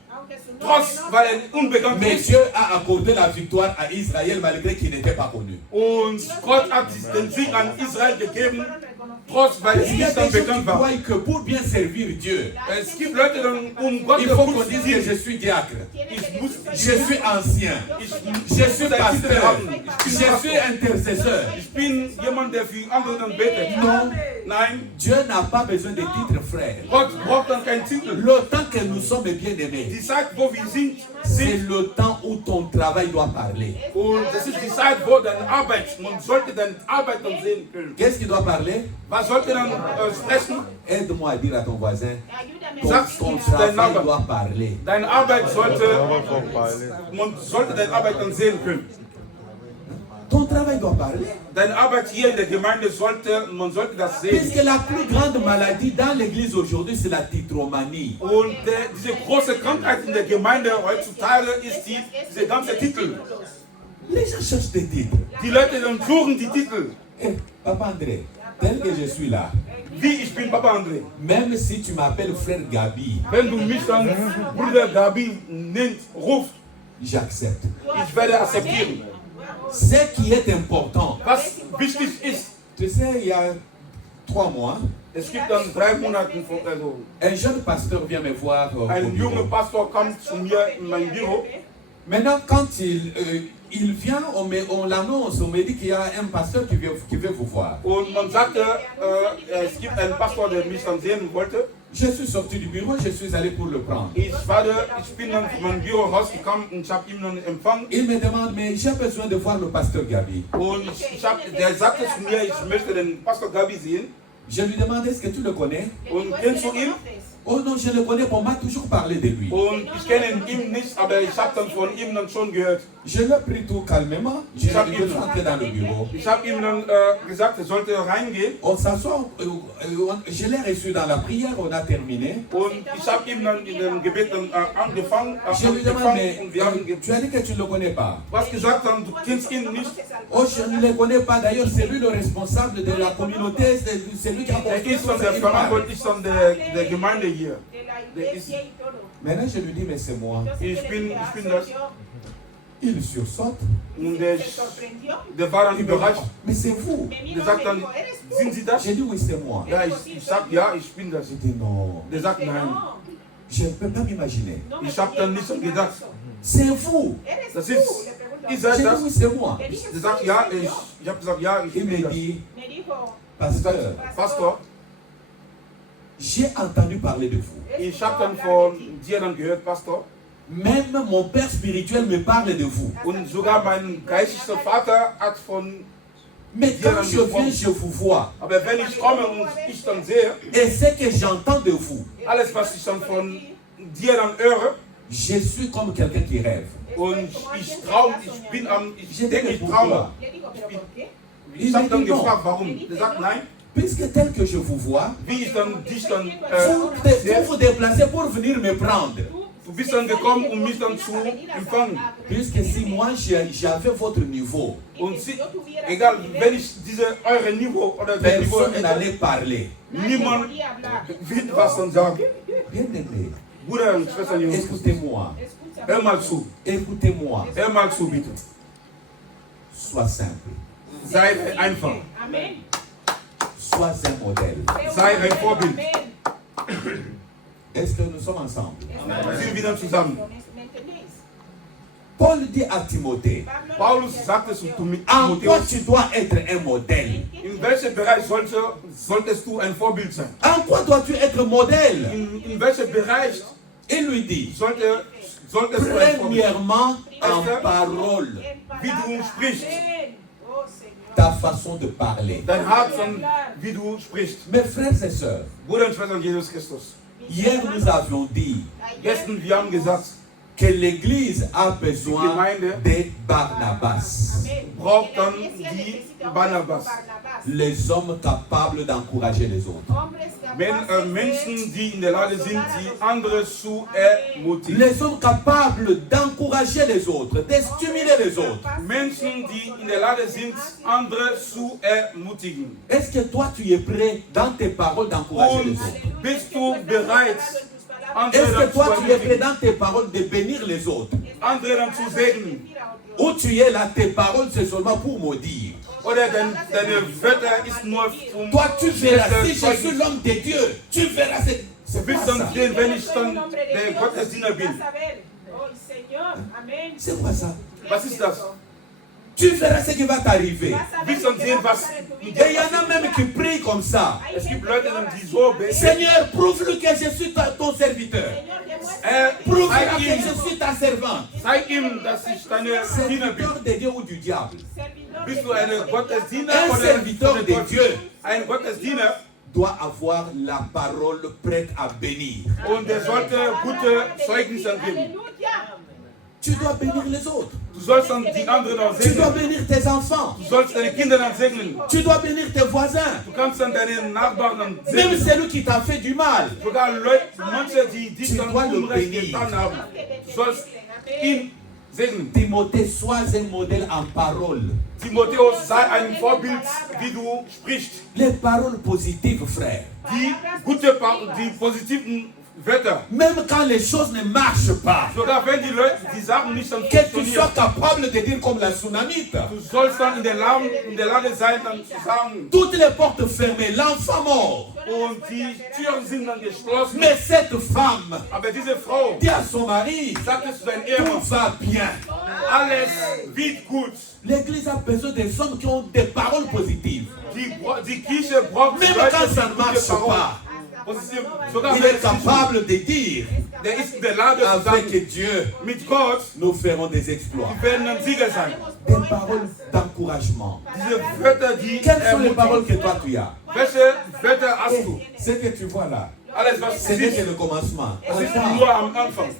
Trotz, weil er unbekannt mais ist. Dieu a accordé la victoire à Israël malgré qu'il n'était pas connu. Und Gott hat den Sieg an Israel gegeben, trotz, weil es Il y a nicht des dann gens qui bekannt war. croient que pour bien servir Dieu, Es gibt Leute, dann, Gott il faut qu'on dise que je suis diacre, ich muss, je suis ancien, je suis pasteur, je suis intercesseur. Ich bin jemand, der für andere dann betet. Non, Nein, Dieu n'a pas besoin de titres, frère. Gott braucht dann keinen Titel. Le temps que nous sommes bien aimés, Die Zeit, wo wir sind, c'est le temps où ton travail doit parler. und das ist die Zeit, wo deine Arbeit, man sollte deine Arbeit dann sehen können. Qu'est-ce qui doit parler? Was sollte dann sprechen? Aide-moi à dire à ton voisin, ton Dein travail Name. doit parler. Deine Arbeit sollte, man sollte deine Arbeit dann sehen können. Ton travail doit parler. Deine Arbeit hier in der Gemeinde sollte, man sollte das sehen. Puisque la plus grande maladie dans l'église aujourd'hui, c'est la titromanie. Und diese große Krankheit in der Gemeinde heutzutage ist diese ganze Titel. Les gens cherchent des titres. Die Leute dann suchen die Titel. Eh, Papa André, tel que je suis là, Wie ich bin Papa André. même si tu m'appelles frère Gabi, Wenn du mich dann Bruder Gabi nennt, ruft, j'accepte. ich werde akzeptieren. Ce qui est important, Was wichtig ist, tu sais, il y a 3 mois, es gibt dann 3 Monate, also un jeune pasteur vient me voir au ein bureau. junger Pastor kam zu mir in mein Büro. Maintenant, quand il vient, on l'annonce, on me dit qu'il y a un pasteur qui veut vous voir. Und man sagte, es gibt einen Pastor, der mich dann sehen wollte. Je suis sorti du bureau, je suis allé pour le prendre. Ich bin dann von meinem Büro rausgekommen und ich habe ihn dann empfangen. Il me demande, mais j'ai besoin de voir le pasteur Gabi. Und der sagte zu mir, ich möchte den Pastor Gabi sehen. Je lui demande, est-ce que tu le connais? Und kennst du ihn? Oh non, je le connais, on m'a toujours parlé de lui. Und ich kenne ihn nicht, aber ich habe dann von ihm dann schon gehört. Je l'ai pris tout calmement, je suis rentré dans le bureau. Ich habe ihm dann gesagt, er sollte reingehen. On s'assoit, je l'ai reçu dans la prière, on a terminé. Und ich habe ihm dann in dem Gebet dann angefangen. Je lui demande, mais Und wir haben tu as dit que tu ne le connais pas. was gesagt, dann, du kennst ihn nicht. Oh, je ne le connais pas. D'ailleurs, c'est lui le responsable de la communauté, c'est lui qui a Er construit ist tout dann ça. der Il parle. Verantwortliche von der Gemeinde hier. Maintenant, je lui dis, mais c'est moi. Ich bin das. Il sursaute. Und der war dann Il me dit, überrascht. mais c'est vous. Der sagt dann, sind Sie das? J'ai dit, oui, c'est moi. Ja, ich sag ja, ich bin das. J'ai dit, non. Der sagt nein. Je ne peux pas m'imaginer. Ich habe dann nicht so gedacht. C'est vous. Das ist, ihr J'ai seid dit, das? oui, c'est moi. Der sagt ja, ich habe gesagt ja, ich Il bin me das. dit, pasteur, Pastor, j'ai entendu parler de vous. ich habe dann von dir dann gehört, Pastor. Même mon père spirituel me parle de vous. Und sogar mein geistlicher Vater hat von Mais dir quand dann je viens, gesprochen. je vous vois. Aber wenn ich komme und ich dann sehe, Et ce que j'entends de vous, alles was ich dann von dir dann höre, je suis comme quelqu'un qui rêve. und ich traume, ich denke, ich traume. Ich habe dann gefragt, warum. Er sagt, nein, Puisque tel que je vous vois, wie ich dann dich dann vous vous déplacez pour venir me prendre. du bist dann gekommen, um mich dann zu empfangen. Puisque si moi j'avais votre niveau, Und egal, wenn ich eure Niveau oder das Niveau personne hätte, n'allait parler. niemand wird was dann sagen. Bien-aimé, Bruder und Schwester, Jungs, écoutez-moi, hör mal zu. écoutez-moi, Hör mal zu, bitte. sois simple, Sei einfach. sois un modèle. Sei ein Vorbild. Est-ce que nous sommes ensemble? Wir sind wieder zusammen. Paul dit à Timothée, Paulus sagte zu en quoi Timotheus, tu dois être un modèle? in welchem Bereich solltest du ein Vorbild sein? En quoi dois-tu être modèle? In welchem Bereich Il lui dit, solltest du ein Vorbild sein? premièrement en parole, Wie du sprichst, ta façon de parler. dein Herz und wie du sprichst. Mes frères et sœurs, Bruder und Schwester Jesus Christus. hier nous avions dit Gestern, wir haben gesagt, que l'Église a besoin de Barnabas, braucht dann die Barnabas. les hommes capables d'encourager les autres. Menschen, die in der Lage sind, die andere zu ermutigen. Les hommes capables d'encourager les autres, de stimuler les autres. Menschen, die in der Lage sind, andere zu ermutigen. Est-ce que toi tu es prêt dans tes paroles d'encourager les Und autres? bist du bereit, andere Est-ce que dann zu toi tu es prêt ermutigen, dans tes paroles de bénir les autres? andere dann zu segnen? Ou tu es là, tes paroles c'est seulement pour maudire? Oder deine Wörter ist nur um Toi tu verras, si je Zeugnis. suis l'homme de Dieu, tu verras, c'est Du wirst pas dann ça. sehen, wenn ich dann der Gottesdiener bin. C'est quoi ça? Was ist das? Tu verras ce qui va t'arriver. Du wirst dann sehen, was Et il y en a même qui prient comme ça. es gibt Leute, die so beten. Seigneur, prouve-lui que je suis ton serviteur. Prouve-lui que je suis ta servante. Zeig ihm, dass ich deine Diener bin. Serviteur de Dieu ou du diable. Bist du ein Gottesdiener Un oder serviteur de Dieu ein Gottesdiener? doit avoir la parole prête à bénir. Und er sollte gute Zeugnisse geben. Tu dois bénir les autres. Du sollst dann die anderen auch Tu dois segnen. bénir tes enfants. Du sollst deine Kinder dann segnen. Tu dois bénir tes voisins. Du kannst dann deine Nachbarn dann Même segnen. celui qui t'a fait du mal. Sogar Leute, manche, die dich Tu dann dois le Unrecht bénir. getan haben. Du sollst ihn segnen. Timothée, sois un modèle en parole. Timotheus, sei ein Vorbild, wie du sprichst. Les paroles positives, frère. Die positiven Wörter. Même quand les choses ne marchent pas. Sogar wenn die Leute die Sachen nicht dann Que tu funktionieren. sois capable de dire comme la tsunamite. Du sollst dann in der Lage sein, dann zu sagen, Toutes les portes fermées, l'enfant mort. und die Türen sind dann geschlossen. Mais cette femme Aber diese Frau dit à son mari, sagte zu seinem tout Ehemann, va bien. alles wird gut. L'église a besoin des hommes qui ont des paroles positives. Die Kirche braucht Même Leute, quand die ça ne gute marche Parolen. pas, Positiv. Sogar il wenn est es nicht capable de dire, der ist in der Lage zu sagen, avec Dieu, mit Gott, nous ferons des exploits. wir werden ein Sieger sein. Des paroles d'encouragement. Diese Wörter, die Quelles sont les paroles que ermutigen. toi tu as? Welche Wörter hast du? Ce que tu vois là, Alles, was ce du n'est siehst, que le commencement. ist Attends, nur am Anfang.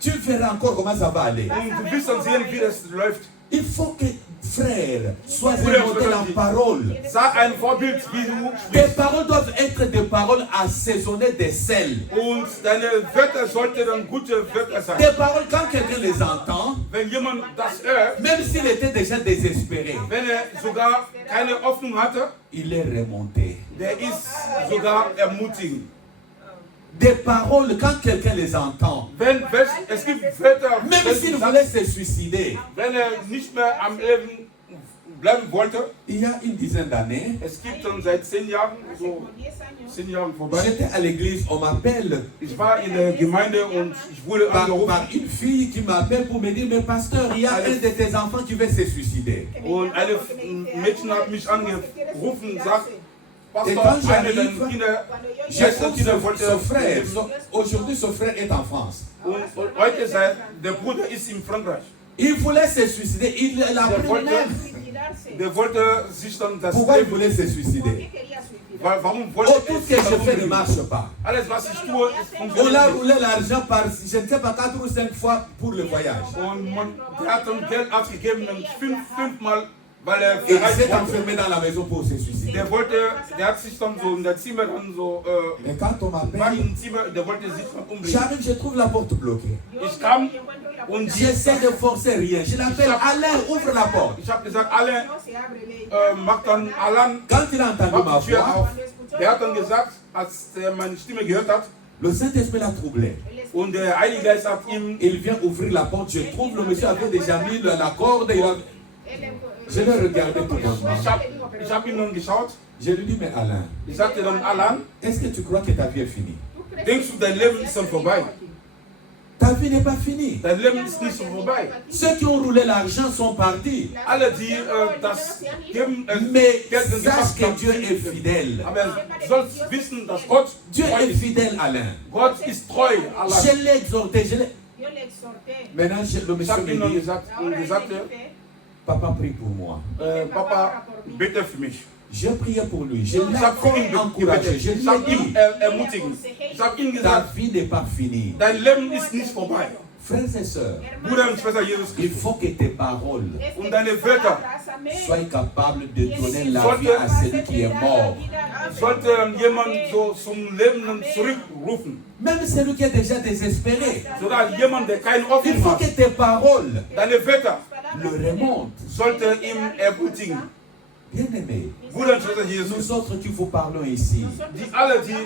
tu verras encore comment ça va aller. Und du wirst dann sehen, wie das läuft. Il faut que, frère, sois un modèle en parole. Sei ein Vorbild, wie du Tes sprichst. paroles doivent être des paroles assaisonnées de sel. Und deine Wörter sollten dann gute Wörter sein. Des paroles, quand quelqu'un les entend, Wenn jemand das hört, même s'il était déjà désespéré, wenn sogar keine Hoffnung hatte, il est remonté. der ist sogar ermutigend. Des paroles, quand quelqu'un les entend, Es gibt Wörter, même s'il voulait se suicider, wenn nicht mehr am Leben bleiben wollte. il y a une dizaine d'années, Es gibt dann seit 10 Jahren, so 10 Jahren vorbei. j'étais à l'église, on m'appelle Ich war in der Gemeinde und ich wurde par angerufen. une fille qui m'appelle pour me dire, mais pasteur, il y a un de tes enfants qui veut se suicider. Und eine Mädchen hat mich angerufen und sagt, Et Pastor, quand eine deiner j'arrive, Kinder, j'ai erste Kinder son wollte frère. Aujourd'hui, son frère est en France. Und heute der Bruder ist in Frankreich. Il voulait se suicider. Il a pris wollte- même. Der wollte sich dann das Pourquoi il Leben. voulait se suicider? Warum Oh, wollte tout ce que je fais ne marche pas. Alles, was ich tue, ist On a funktioniert nicht. roulé l'argent par, je ne sais pas, 4 ou 5 fois pour le voyage. Der hat dann Geld ausgegeben, und fünfmal, weil er Et il verreist s'est wollte. enfermé dans la maison pour se suicider. Der hat sich dann so in der Zimmer dann so, Et quand on war m'appelle, im Zimmer, der wollte sich dann umbringen. j'arrive, je trouve la porte bloquée. Ich kam und J'essaie de forcer rien. Je l'appelle, Alain, ouvre la porte. ich habe gesagt, alle macht dann Alarm, Quand il a entendu ma macht die Tür voix, auf. Der hat dann gesagt, als er meine Stimme gehört hat, le Saint-Esprit l'a troublé. und der Heilige Geist hat ihm, Il vient ouvrir la porte. Je trouve le monsieur avait déjà mis la corde. Je l'ai regardé tout bonnement. ich hab ihn dann geschaut, Je lui dis, mais Alain, ich sagte dann, Alan, est-ce que tu crois que ta vie est finie? denkst du, dein Leben ist dann vorbei? Ta vie n'est pas finie. Dein Leben ist nicht so vorbei. Ceux qui ont roulé l'argent sont partis. Alle, die das geben, Mais Geld sind sache que gefasst Dieu haben, est fidèle. aber du sollst wissen, dass Gott Dieu treu est ist. fidèle, Alain. Gott ist treu, Alan. Je l'ai exhorté. Maintenant, le Ich monsieur habe ihm me dann dit, gesagt, und er sagte, papa, prie pour moi. Papa, bitte für mich. J'ai prié pour lui. Je Ich l'ai habe für ihn encouragé. gebetet. Je lui Ich habe ai ihn dit, ermutigen. Ich habe ihm ta gesagt, vie n'est pas finie. dein Leben ist nicht vorbei. Frères et sœurs, Bruder und Schwester Jesus il Christus. faut que tes paroles Und deine Wörter soient capables de donner la vie à celui qui est mort. Sollte jemand so zum Leben zurückrufen, Même celui qui est déjà désespéré. sogar jemand, der keine Il Hoffnung faut hat, que tes paroles deine Wörter le remontent. sollte ihm ermutigen. Bien-aimés, Bruder und Schwester Jesus, nous autres qui vous parlons ici, die alle, die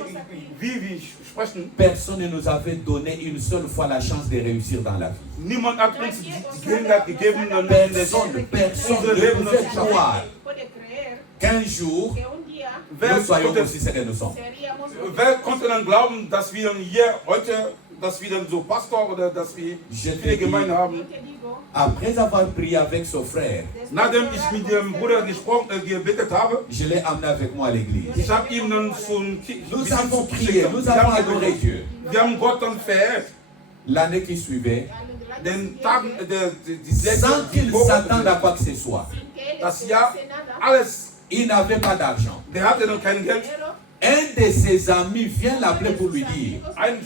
wie sprechen, personne ne nous avait donné une seule fois la chance de réussir dans la vie. niemand hat uns die Gelegenheit gegeben, Personne ne pouvait croire qu'un jour, nous soyons aussi ce que nous sommes. wer konnte dann glauben, dass wir dann hier heute, dass wir dann so Pastor oder dass wir viele Gemeinden haben? Après avoir prié avec son frère, Nachdem ich mit dem Bruder gebetet habe, je l'ai amené avec moi à l'église. ich habe ihm dann schon Nous avons prié, nous avons adoré Dieu. Wir haben Gott dann verehrt. L'année qui suivait, Den Tagen, sans qu'il s'attende à quoi que ce soit, das Jahr, alles, il n'avait pas d'argent. der hatte dann kein Geld. Un de ses amis vient l'appeler pour lui dire,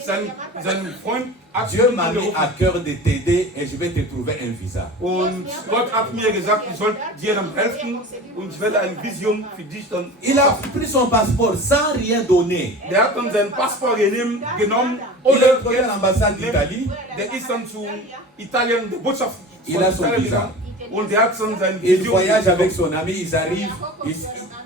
Sein Freund hat Dieu ihn m'a mis angerufen à cœur de t'aider et je vais te trouver un visa. und Gott hat mir gesagt, ich soll dir dann helfen und ich werde eine Vision für dich dann Il a schaffen. pris son passeport sans rien donner. Der hat dann sein Passport genommen, Il ohne est entré Geld. à l'ambassade d'Italie. Der ist dann zu Italien, der Botschaft von Il a son Italien visa. gegangen und der hat dann sein Il Vision voyage avec bekommen. son ami, ils arrivent.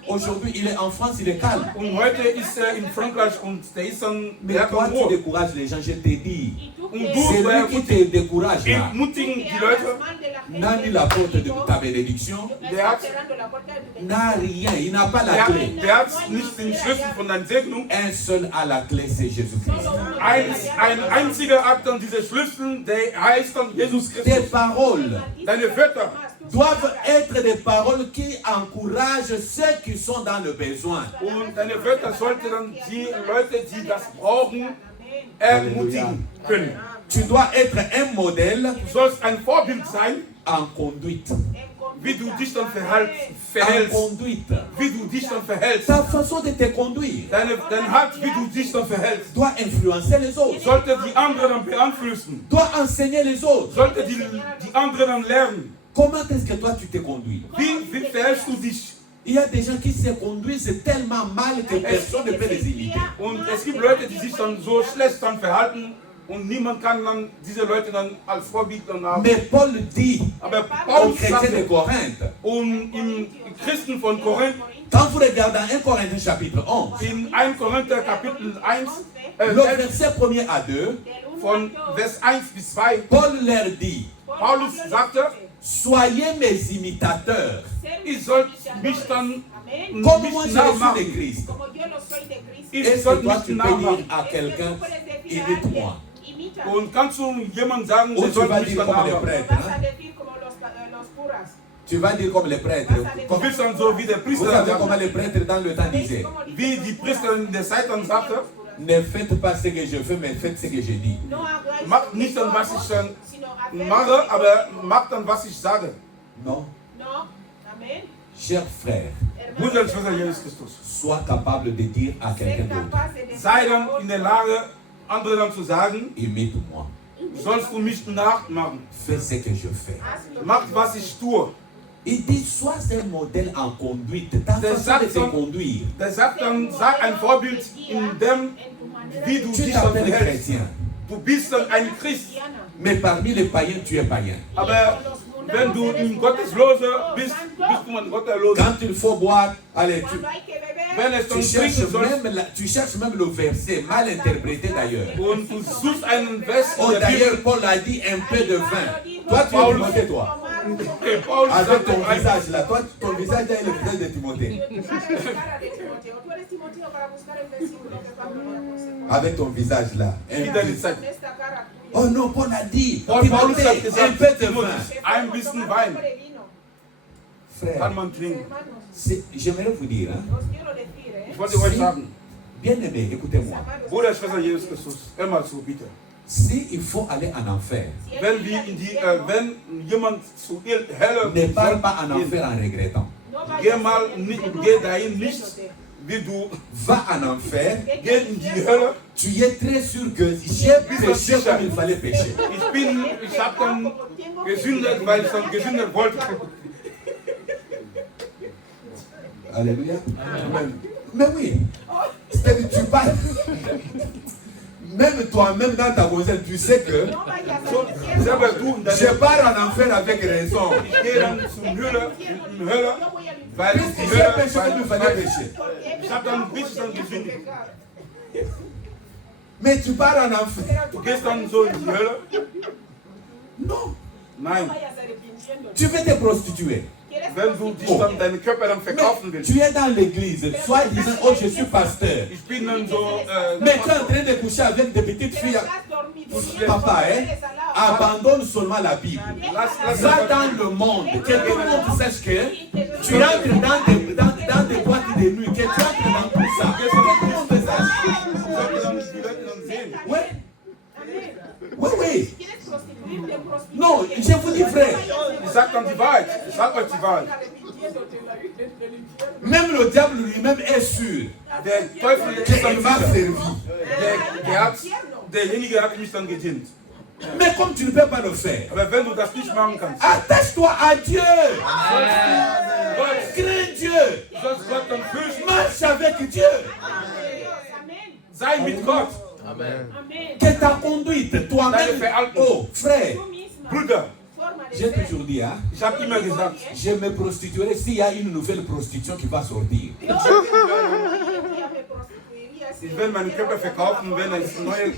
Aujourd'hui, il est en France, il est calme. Und heute ist er in Frankreich und der ist dann, Mais der hat toi, dann tu Ruhe. décourages les gens, je te dis. Und C'est du lui qui te décourage là. entmutigen die Leute, N'a ni la porte de ta bénédiction, der hat, n'a rien, il n'a pas la der, clé. der hat nicht den Schlüssel von deiner Segnung. Un seul a la clé, c'est Jésus-Christ. Ein einziger hat dann diese Schlüssel, der heißt dann Jesus Tes Christus. paroles Deine Wörter doivent être des paroles qui encouragent ceux qui sont dans le besoin. und deine Wörter sollten dann die Leute, die das brauchen, ermutigen können. Tu dois être un modèle Du sollst ein Vorbild sein, en conduite. wie du dich dann En verhältst. conduite. Wie du dich dann verhältst. Ta façon de te conduire Dein Hand, wie du dich dann verhältst, doit influencer les autres, sollte die anderen beeinflussen. doit enseigner les autres. Sollte die anderen lernen. Comment est-ce que toi tu te conduis? Wie verhältst du dich? Il y a des gens qui se conduisent tellement mal que personne ne peut les imiter. Und es gibt Leute, die sich dann so schlecht dann verhalten und niemand kann dann diese Leute dann als Vorbild dann haben. Mais Paul dit Aber aux Paulus chrétiens de sagte, Corinthe, und im Christen von Korinth, quand vous regardez 1 Corinthiens chapitre 11, in 1 Korinther Kapitel 1, le 11, verset 1er à 2, von Vers 1 bis 2, Paul leur dit, Paulus sagte, soyez mes imitateurs, ihr sollt mich dann comme moi nicht je suis de nachmachen. Christ. Ihr Est-ce sollt que toi mich tu peux dire nachmachen. à quelqu'un, imite-moi? Und kannst du jemand sagen, Ou der tu soll vas mich dire dann comme les nachmachen? prêtres, hein? Tu vas dire comme les prêtres. Du willst dann so wie der Vous Priester savez sagen, comment les prêtres dans le temps disaient, wie die Priester in der Zeit dann sagte, ne faites pas ce que je fais, mais faites ce que je dis. macht nicht dann, was ich dann mache, aber mach dann, was ich sage. Non. Non. Amen. Cher frère, Bruder und Hermano, Schwester Jesus Christus. sois capable de dire à quelqu'un ser d'autre, capaz de Sei dann in der Lage, anderen dann zu sagen, imite-moi, sollst du mich nachmachen. fais ce que je fais. Mach, was ich tue. Il dit, sois un modèle en conduite, ta façon de te conduire. Der sagt dann, sei ein Vorbild in dem, wie du Tu dich dann t'appelles verhältst. chrétien, Du bist dann ein Christ. mais parmi les païens, tu es païen. Aber wenn du ein Gottesloser bist, bist du ein Gottesloser. Quand il faut boire, allez, Cuando hay que beber, Wenn es tu dann cherches trinken soll tu cherches même le verset, mal interprété d'ailleurs. und du suchst einen Vers in Oh, der d'ailleurs, Bibel, Paul a dit un peu de vin. Toi, tu es Timothée, toi. okay, Paulus Avec sagt ton ein- visage là, toi, ton visage là est le visage de Timothée. tu cara de Timoteo. Tú eres Timoteo para buscar el versículo que Pablo me aconseja. Avec ton visage là. wieder gezeigt. Con esta cara tuya. Oh non, Paul a dit, Paulus Timothée, hat un gesagt, peu de Timotheus, vin. ein bisschen Wein Frère, kann man trinken. Hermanos, j'aimerais vous dire, hein, os quiero decir, Ich wollte euch sagen, bien aimé, écoutez-moi, amados, Bruder, Schwester Jesus Christus, hör mal zu, bitte. si il faut aller en enfer, si hay Wenn, que ir wir al in die, infierno, wenn jemand zu Hölle ne pars pas en soll, enfer en regrettant. no vayas geh al mal, infierno geh dahin nicht, arrepintiéndote. wie du Va en enfer, geh in die Hölle. tu es très sûr que j'ai péché comme il fallait pécher. Ich hab dann gesündet, weil ich dann gesündet wollte. Alléluia. Amen. Mais oui, c'est-à-dire tu parles. Même toi-même dans ta conscience, tu sais que No vayas al infierno. Selber du in je deiner, pars en enfer avec raison. ich gehe dann zum Hölle, in Hölle, Yo voy al infierno weil Puisque die j'ai Hölle, péché comme il fallait weil, pécher. porque he Ich hab dann pecado richtig como dann tenía que gesündigt. pecar. Mais tu pars en enfer. Pero Du tú gehst no dann so in die Hölle? Non. Nein. vayas arrepintiéndote. Tu veux te prostituer. ¿Quieres Wenn du dich dann deinen Körper dann verkaufen Mais willst. tu es dans l'église, soit disant, oh je suis pasteur. Ich bin dann so, Mais tu es en train de coucher avec des petites filles. Papa, hein, abandonne seulement la Bible. Va dans le monde, que tout le monde sache que tu entres dans des boîtes de nuit, que tu entres dans tout ça. Que tout le monde sache. die Leute dann sehen. Ouais, oui, oui. ¿Quieres prostituirte? Prostitúyete. Non, je vous dis frère, Ich sag dann die Wahrheit. Ich sag euch die Wahrheit. Arrepintiéndote del infierno. même le diable lui-même est sûr Der Teufel ist qu'il dann va sicher. servir. Derjenige hat mich dann gedient. Mais comme tu ne peux pas le faire, Aber wenn du das nicht machen kannst, attache-toi à Dieu. Gott, Crains Dieu. du sollst Gott dann fürchten. Marche avec Dieu. Amén. Sei mit Gott. Amén. Que ta conduite, toi-même. Oh, frère, Tú misma. Brüder, Forma de j'ai ser. toujours dit, hein, ich habe immer gesagt, je me prostituerai s'il y a une nouvelle prostitution qui va sortir. Yo ya me prostituiría si ich will meinen Körper verkaufen, wenn eine neue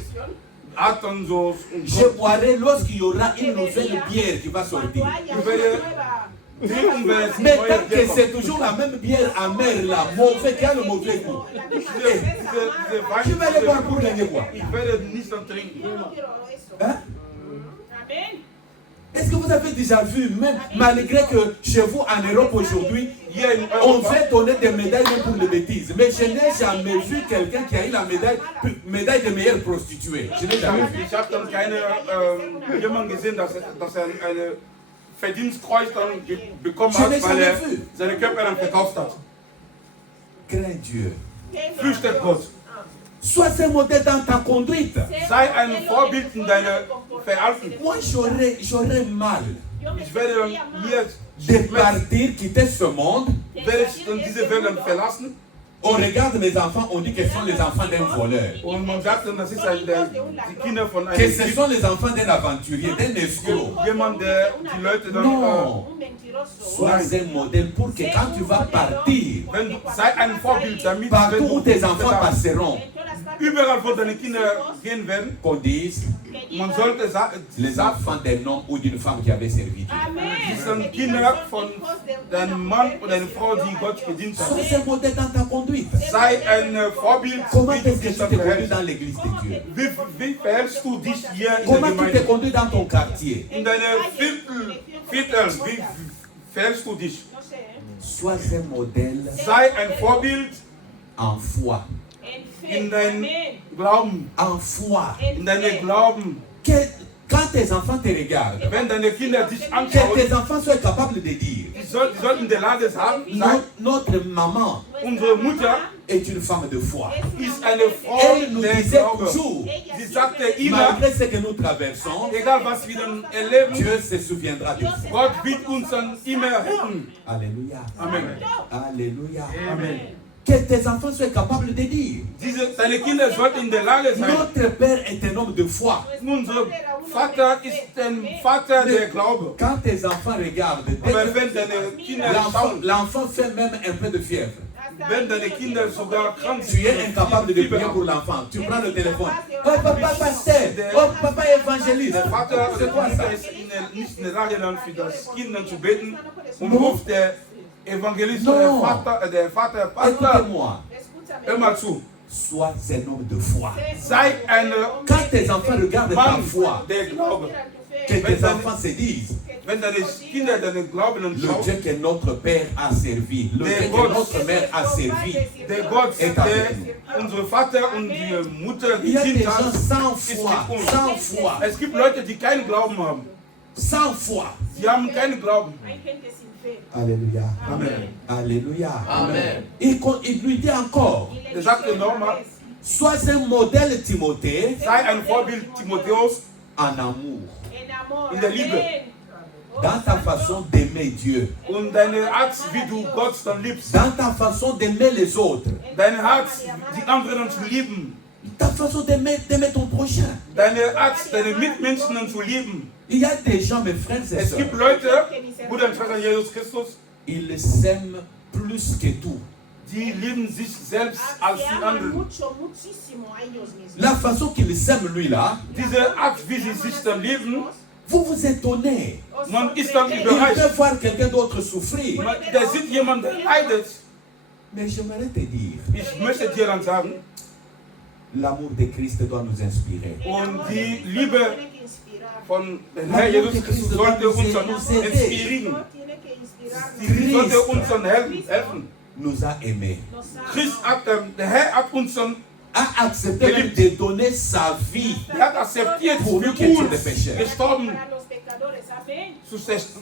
Art dann so. Je boirai lorsqu'il y aura une nouvelle bière qui va cuando sortir. haya Yo una werde nueva. trinken, wenn es Mais neue tant que Bier c'est kommt. toujours la même bière amère, là, mauvais, qui a le mauvais goût, Diese tu vas aller boire pour gagner quoi? ich werde nicht dann trinken. Yo no quiero eso. Hein? Amén. Est-ce que vous avez déjà vu, même malgré que chez vous en Europe aujourd'hui, Hier in on Europa, fait donner des médailles même pour les bêtises. Mais je n'ai jamais vu quelqu'un qui a eu la médaille de meilleure prostituée. Je n'ai jamais vu. ich habe dann keine jemanden gesehen, dass eine Verdienstkreuz dann bekommen Je n'ai hat, weil jamais vu. seine Körper dann verkauft hat. Crains Dieu. Fürchtet Gott. Sois un modèle dans ta conduite. Sei ein Vorbild in deiner Verhalten. Moi, j'aurais mal Ich werde dann hier de partir, quitter ce monde. werde ich dann diese Welt dann verlassen. On regarde mes enfants, on dit que ce sont les enfants d'un voleur. Und man sagt dann, das ist die Kinder von Que einem ce sont les enfants d'un aventurier, d'un escroc. jemand, der die Leute dann. Non. Un mentiroso. Sois un modèle pour que quand tu vas partir, Wenn du, sei ein Vorbild, damit partout wenn où du tes enfants passeront, En todas partes überall, wo deine Kinder gehen werden, qu'on dise man sollte les enfants d'un homme ou d'une femme qui avait servi Dieu. die Amén. sind Kinder von deinem Mann oder einer Frau, die Gott gedient hat. Sois un modèle dans ta conduite. Sei ein Vorbild, Comment wie du est-ce que dich tu dann te conduis verhältst. dans l'église de Dieu? Wie verhältst du dich hier in der Comment tu te Gemeinde? conduis dans ton quartier? In deiner Viertel, wie verhältst du dich? No sé, ¿eh? Sois un modèle Sei ein Vorbild en foi. En fe. in deinem Amén. Glauben, En foi. in deinem Glauben. Que Quand tes enfants te regardent, Wenn deine Kinder dich que anschauen, tes enfants soient capables de dire, die sollten die Lage haben, Notre maman unsere Mutter est une femme de foi. ist eine Frau Elle nous der disait Glaube. toujours, Sie sagte immer, malgré ce que nous traversons, egal was wir dann erleben, Dieu se souviendra de toi. Gott wird uns dann immer retten. Alléluia. Amen. Alléluia. Amen. Que tes enfants soient capables de dire, Deine Kinder sollten in der Lage sein. notre Père est un homme de foi. Unser Vater ist ein Vater der Glaube. Quand tes enfants regardent, dès Aber que wenn deine Kinder l'enfant, schauen, l'enfant fait même un peu de fièvre. wenn deine Kinder sogar krank Tu es sind, incapable de prier pour l'enfant. Tu prends le téléphone. Oh papa pasteur. Oh papa évangéliste. der Vater C'est quoi ça? ist nicht in der Lage dann für das Kind dann zu beten und ruft der Evangelist, der Vater, Pastor, Écoutez-moi. hör mal zu. Sois un homme de foi. Sei eine Quand tes enfants regardent ta Mann foi, der Glaube. que tes enfants se disent, Wenn deine Kinder deinen Glauben le Dieu schauen, que notre Père a servi, le Dieu que notre mère a servi, der Gott, der unsere Vater und die Mutter il y a des gedient gens hat, sans ist foi, mit uns. sans foi, Es gibt Leute, die keinen Glauben haben. sans foi. Sie haben keinen Glauben. Alléluia. Amen. Alléluia. Amen. Il lui dit encore, Er sagte nochmal, sois un modèle Timothée sei ein Vorbild Timotheus en amour, in der Liebe dans ta façon d'aimer Dieu, und deine Art, wie du Gott dann liebst. dans ta façon d'aimer les autres, Deine Art, die anderen zu lieben. ta façon d'aimer ton prochain. Deine Art, deine Mitmenschen zu lieben. Il y a des gens, mes frères et Es sœurs, gibt Leute, Bruder und Schwester Jesus Christus, ils s'aiment plus que tout. die lieben sich selbst als die anderen. La façon qu'il s'aime lui là, Diese Art, wie sie sich dann lieben, vous vous étonnez. man ist dann Il überrascht. peut voir quelqu'un d'autre souffrir. Da sieht jemand, der leidet. Mais j'aimerais te dire, Ich möchte dir dann sagen, l'amour de Christ doit nous inspirer. und die Liebe von dem Herrn Jesus Christus sollte uns dann inspirieren. Sie sollte uns dann helfen. Nous a aimés, Der Herr hat uns dann a accepté même de donner sa vie er hat akzeptiert, pour für nous qui étions uns des pécheurs. gestorben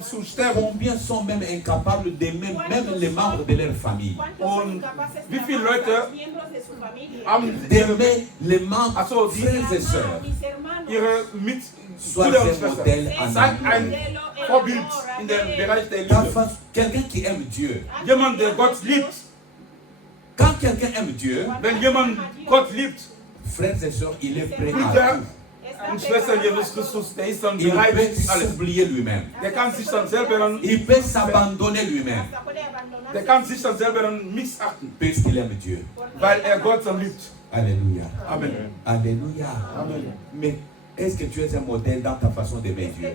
zu sterben. Combien sont même incapables d'aimer même les membres de leur famille, Und wie viele Leute haben d'aimer les membres, Also, die- frères et sœurs. ihre Sois Mitbrüder und un Schwestern. modèle en Sei ein amour. Vorbild in dem Bereich der Ta Liebe. quelqu'un qui aime Dieu, Jemand, der Gott liebt, quand quelqu'un aime Dieu, wenn jemand Gott liebt, frères et sœurs, il est prêt Brüder à tout. und Schwestern Jesus Christus, der ist dann Il bereit, peut alles. s'oublier lui-même. Der kann sich dann selber dann, Il peut s'abandonner lui-même, der kann sich dann selber dann missachten, puisqu'il aime Dieu. weil er Gott dann liebt. Alléluia. Amen. Alléluia. Amen. Mais est-ce que tu es un modèle dans ta façon d'aimer Dieu?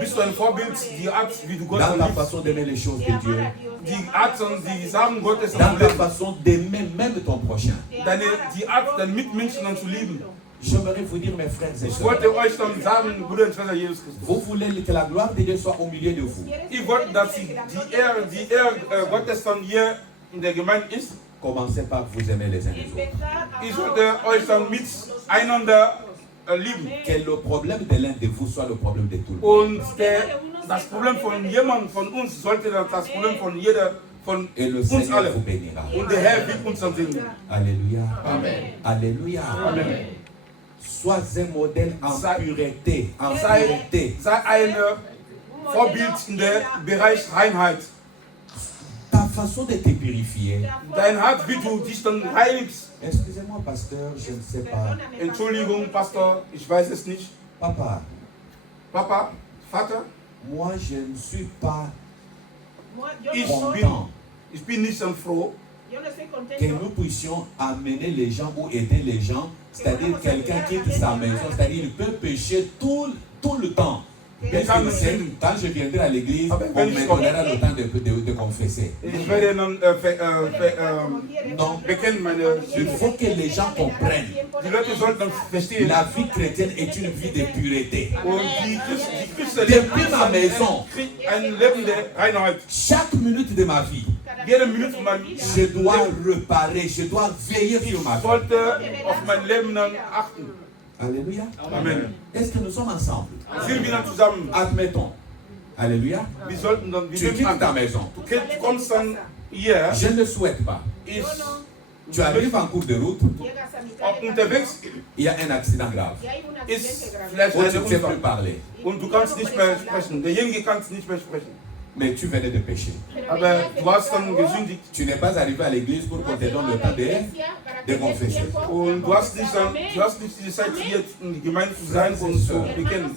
Bist du ein Vorbild, die Art, wie du Gott Dans dann ta liebst, façon d'aimer les choses de Dieu? die Art, die Sachen Gottes Dans dann ta leben, façon d'aimer même ton prochain? die Art, deine Mitmenschen dann zu lieben. J'aimerais vous dire, mes frères et Ich sœurs, wollte euch dann sagen, Bruder und Schwester Jesus Christus, vous voulez que la gloire de Dieu soit au milieu de vous. ich wollte, dass die Ehre Gottes dann hier in der Gemeinde ist. Commencez par vous aimer les uns les autres. Ich wollte euch dann miteinander lieben. Que le problème de l'un de vous soit le problème de tout le monde. Und das Problem von jemandem von uns sollte das Problem von jeder von Et le uns Seigneur alle. vous bénira. Und der Herr wird uns dann segnen. Alléluia. Amen. Alléluia. Amen. Sois un modèle en Sei- pureté. En Sei, pureté. sei ein Vorbild in der Bereich Reinheit. Ta façon de te purifier. Dein Hart, wie du dich dann reinigst. Excusez-moi, pasteur, je ne sais pas. Entschuldigung, Pastor, ich weiß es nicht. Papa, Papa, Vater, moi je ne suis pas Ich content bin nicht so froh, que nous puissions amener les gens ou aider les gens, c'est-à-dire quelqu'un quitte sa maison, c'est-à-dire il peut pécher tout le temps. Parce que quand je viendrai à l'église, on me donnera le temps de confesser. ich werde dann Non, bekennen meine il Sünden. faut que les gens comprennent. Die Leute sollten verstehen. La vie chrétienne est une vie de pureté. Und die Christen Depuis ma maison, ein Leben der Reinheit. chaque minute de ma vie, Jede Minute mein je dois réparer, je dois veiller sur ma vie. sollte auf mein Leben dann achten. Alléluia. Amen. Est-ce que nous sommes ensemble? Sind wir dann zusammen? Admettons. Alléluia. Wir sollten dann, wir Tu nehmen quittes an. ta maison. Du kommst dann hier. Je ne le souhaite pas. Ich, Tu arrives en cours de route, Llegas a mitad de unterwegs il y a un accident grave. y hay un ist accidente grave. vielleicht Où tu ein ne sais plus Unfall. parler. Und du kannst nicht mehr sprechen. Derjenige kann nicht mehr sprechen. Mais tu venais de pécher. Aber du hast dann gesündigt. Tu n'es pas arrivé à l'église pour qu'on te donne le temps de confesser. Und du hast nicht die Zeit hier in die Gemeinde zu sein und zu bekennen.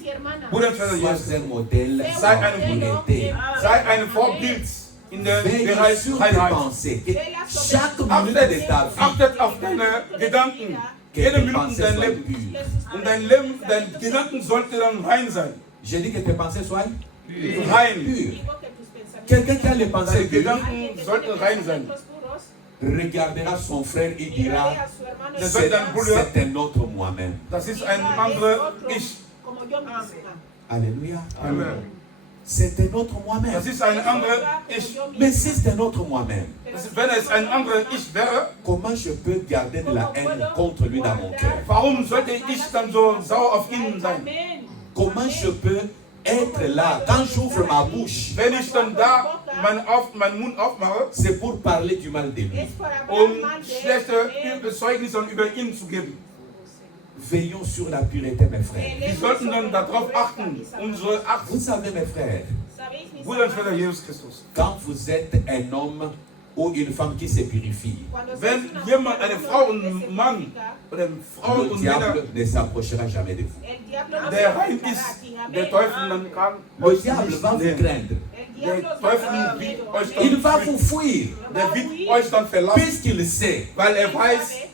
Bruder und Schwester, Sois un modèle Sei en ein pureté. Sei ein Vorbild in der Veille Bereich sur tes Reinheit. pensées. Que chaque minute de ta vie, Achtet auf deine Gedanken. que Jede tes Minute pensées dein soient Leben. pures. Und dein Leben, deine Gedanken sollten dann rein sein. Je dis que tes pensées soient Rein. pures. Quelqu'un qui a les pensées Deine pures Gedanken sollten rein sein. regardera son frère et dira Das c'est soll dein Bruder, c'est un autre moi-même. das ist ein anderer Ich. Alléluia. Amen. C'est un autre moi-même. Das ist ein anderer Ich. Mais si c'est un autre moi-même, Wenn es ein anderer Ich wäre, comment je peux garder de la haine contre lui dans mon cœur? warum sollte ich dann so sauer auf ihn sein? Comment je peux être là quand j'ouvre ma bouche? Wenn ich dann da meinen Mund aufmache, C'est pour parler du mal de lui. schlechte Zeugnisse über ihn zu geben. Veillons sur la pureté, mes frères. Wir sollten dann darauf achten, unsere Vous Acht. savez, mes frères, Bruder und Schwester Jesus Christus. quand vous êtes un homme ou une femme qui se purifie, Wenn jemand, eine Frau und ein Mann, oder Frauen le und Männer, diable ne s'approchera jamais de vous. der rein ist, der Teufel dann kann Le euch diable nicht va vous nehmen. craindre. Der Teufel wird euch Il va dann, vous fuir, der wird euch dann verlassen, puisqu'il sait, weil weiß,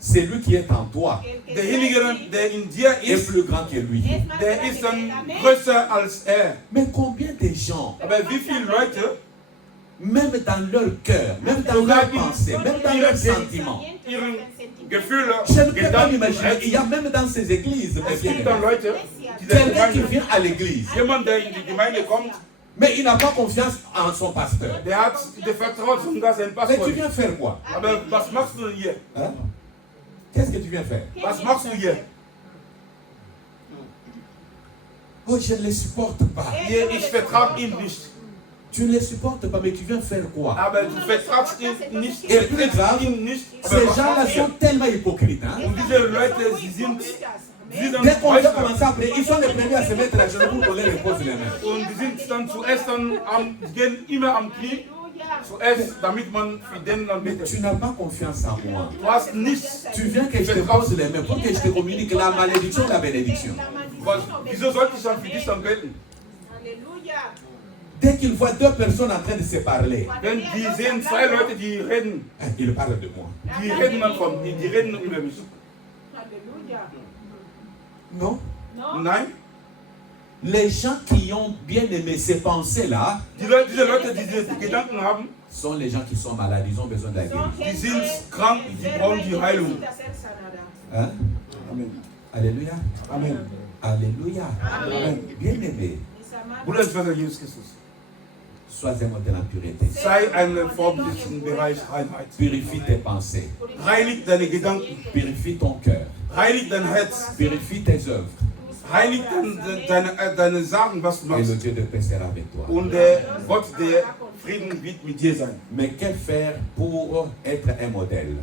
c'est lui qui est en toi derjenige, der in dir est ist, plus grand que lui. der ist dann größer als er. Mais combien de gens, Aber wie viele Leute même dans leur cœur, même dans leurs pensées, même dans leurs sentiments, ihren Gefühle, je ne peux pas Gedanken, m'imaginer, il y a même dans ces églises, mes es gibt bien-aimés, dann Leute, die der quelqu'un qui Gemeinde, vient à l'église, jemand, der in die Gemeinde kommt, mais il n'a pas confiance en son pasteur. der vertraut sogar sein Mais tu Pastor. viens faire quoi? Aber was machst du denn hier? Hein? Qu'est-ce que tu viens faire? Was machst du hier? Oh, je ne les supporte pas. Hier, ich vertrage ihn nicht. Tu ne les supportes pas, mais tu viens faire quoi? Aber du vertragst ihn nicht, Et plus grave, ihn nicht. ces Aber was gens-là machst du sont tellement hypocrites. Hein? hier? Und diese Leute, sie sind Dès qu'on veut commencer à prier, ils sont les premiers à se mettre à genoux pour qu'on les repose les mains. und die sind dann zuerst dann die gehen immer am Knie, zuerst, damit man für den dann Mais betet. tu n'as pas confiance en moi. Du hast nichts. Tu viens que je te pose les mains pour que je te communique la malédiction et la bénédiction. Wieso sollte ich dann für dich dann beten? Dès qu'ils voient deux personnes en train de se parler, Wenn die sehen zwei Leute, die reden, ils parlent de moi. die reden dann die reden über mich. Non. Nein, Les gens qui ont bien aimé ces pensées-là diese Leute, die diese Gedanken haben, sont les gens qui sont malades, ils ont besoin de la guérison. die sind krank, die brauchen die Heilung. Hein? Amen. Alléluia. Amen. Alléluia. Amen. Bien aimé, Bruder und Schwester Jesus Christus, sois un modèle en pureté. sei ein Vorbild im Bereich Reinheit. Purifie tes pensées, Heilig deine Gedanken, purifie ton cœur, heilig dein Herz, purifie tes œuvres. heilig deine Sachen, was du Et le machst. Dieu de paix sera avec toi. Und der Gott, der Frieden wird mit dir sein. Mais que faire pour être un modèle?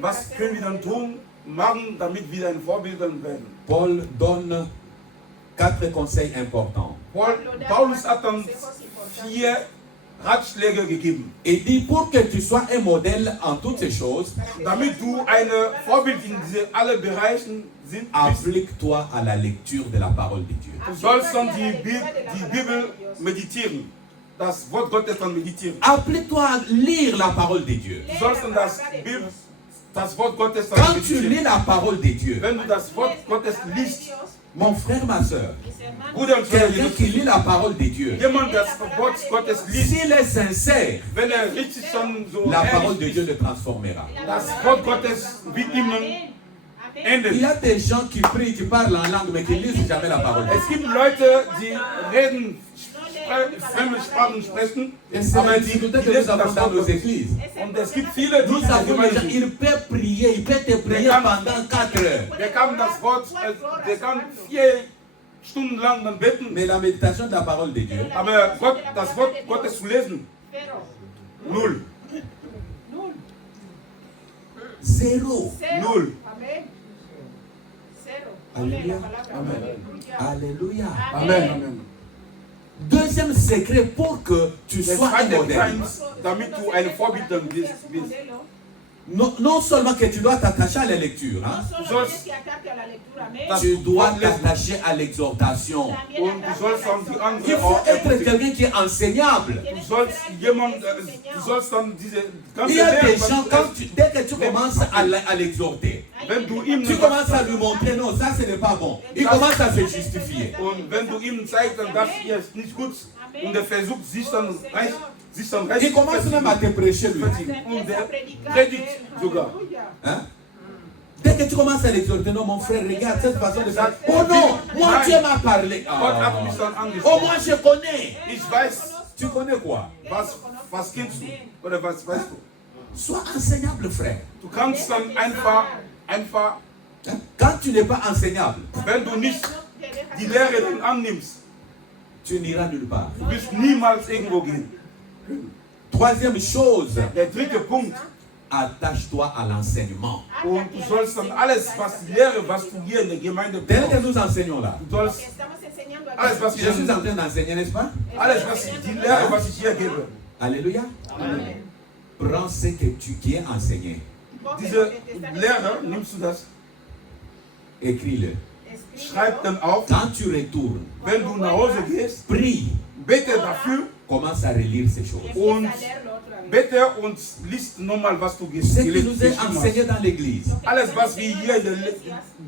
Was können wir dann tun, machen, damit wir ein Vorbild werden? Paul donne 4 conseils importants. Paulus hat dann 4 Ratschläge gegeben. Il dit pour que tu sois un modèle en toutes ces choses, Damit du ein Vorbild in diese alle Bereichen bist, applique-toi à la lecture de la parole de Dieu. du sollst dann die Bibel meditieren. Das Wort Gottes dann meditieren. Applique-toi à lire la parole de Dieu. Du sollst dann das Wort Gottes dann Quand tu lis meditieren. la parole de Dieu, Wenn du das Wort Gottes liest, mon frère, ma soeur, Bruder und Schwester, quelqu'un qui lit la parole de Dieu, jemand das Wort Gottes liest, s'il est sincère, wenn richtig schon so la parole de ehrlich Dieu ist, le transformera. das Wort Gottes wird immer Il enden. y a des gens qui prient, qui parlent en langue, mais qui ne lisent jamais la parole de Dieu. Es gibt Leute, die reden fremde Sprachen sprechen, Et c'est la aber die difficulté que nous lesen avons das dans Wort nos Gottes. églises. Und es gibt viele, die Nous in der avons les gens, Gemeinde il peut prier, il peut te prier pendant 4 heures. der kann das Wort, der kann 4 Stunden lang dann beten, Mais la méditation de la parole de Dieu, aber Gott, das Wort Gottes zu lesen, Cero. null, Null. zéro. Cero. null. Amén. Cero. Alléluia. La palabra. Amen. Alléluia. Amen, Amen. Deuxième secret pour que tu Der sois un zweite modèle. Geheimnis, damit du ein Vorbild dann bist. Non seulement que tu dois t'attacher à la lecture, hein, tu dois t'attacher à l'exhortation. Und du sollst dann die Il anderen faut auch être ermutigen. quelqu'un qui est enseignable. Du sollst dann diese ganze Il y a des Lehre, gens, dès que tu commences à l'exhorter, wenn du ihm tu commences à lui montrer, non, ça ce n'est pas bon. Il commence à se justifier. und wenn du ihm zeigst, dann das hier ist nicht gut und er versucht sich dann recht Il commence même à te prêcher lui. und der predigt sogar. Hein? Dès que tu commences à l'exhorter, non mon frère, regarde cette façon de faire. Oh non, moi Dieu m'a parlé. Gott Ah. hat mich dann Oh angesprochen. moi je connais. Ich weiß, Tu connais quoi? was kennst du oder was weißt du. Sois enseignable frère. Du kannst dann einfach, Hein? Quand tu n'es pas enseignable, wenn du nicht die Lehre dann annimmst, tu n'iras nulle part. du wirst niemals irgendwo gehen. Troisième chose, Der dritte Punkt, attache-toi à l'enseignement. und du sollst dann alles, was die Lehre, was du hier in der Gemeinde Tel que brauchst, nous enseignons là. du sollst alles, was Je suis en train d'enseigner, n'est-ce pas? alles, was die Lehre, was ich hier gebe, Alléluia. Prends ce que qui est enseigné. diese Lehre, nimmst du das, Écris-le. schreib dann auf, Quand tu retournes, wenn du nach Hause gehst, prie. bete dafür Commence à relire ces choses. und bete und liest nochmal, was du Ce qui nous est gelesen hast. enseigné dans l'église. Alles, was wir hier in der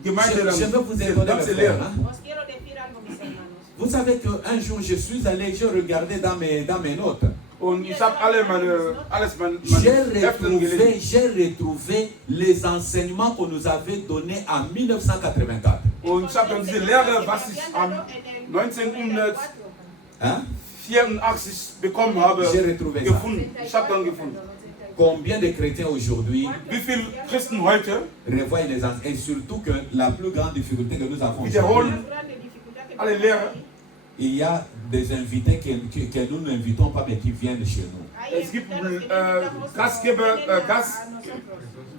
Gemeinde Je veux vous dann, étonner, ganze mes Lehre. frères, hein. Vous savez qu'un jour je suis allé, je regardais dans mes notes. Und ich habe alles meine J'ai retrouvé les enseignements qu'on nous avait donnés en 1984. Und ich habe dann diese Lehre, was ich am 1984 Hein? bekommen habe, J'ai retrouvé ça. gefunden. Ich habe dann gefunden. Combien de chrétiens aujourd'hui Wie viele Christen heute revoient les enseignements? Et surtout que la plus grande difficulté que nous avons aujourd'hui, wiederholen alle Lehre. il y a des invités que nous n'invitons pas mais qui viennent chez nous. Es gibt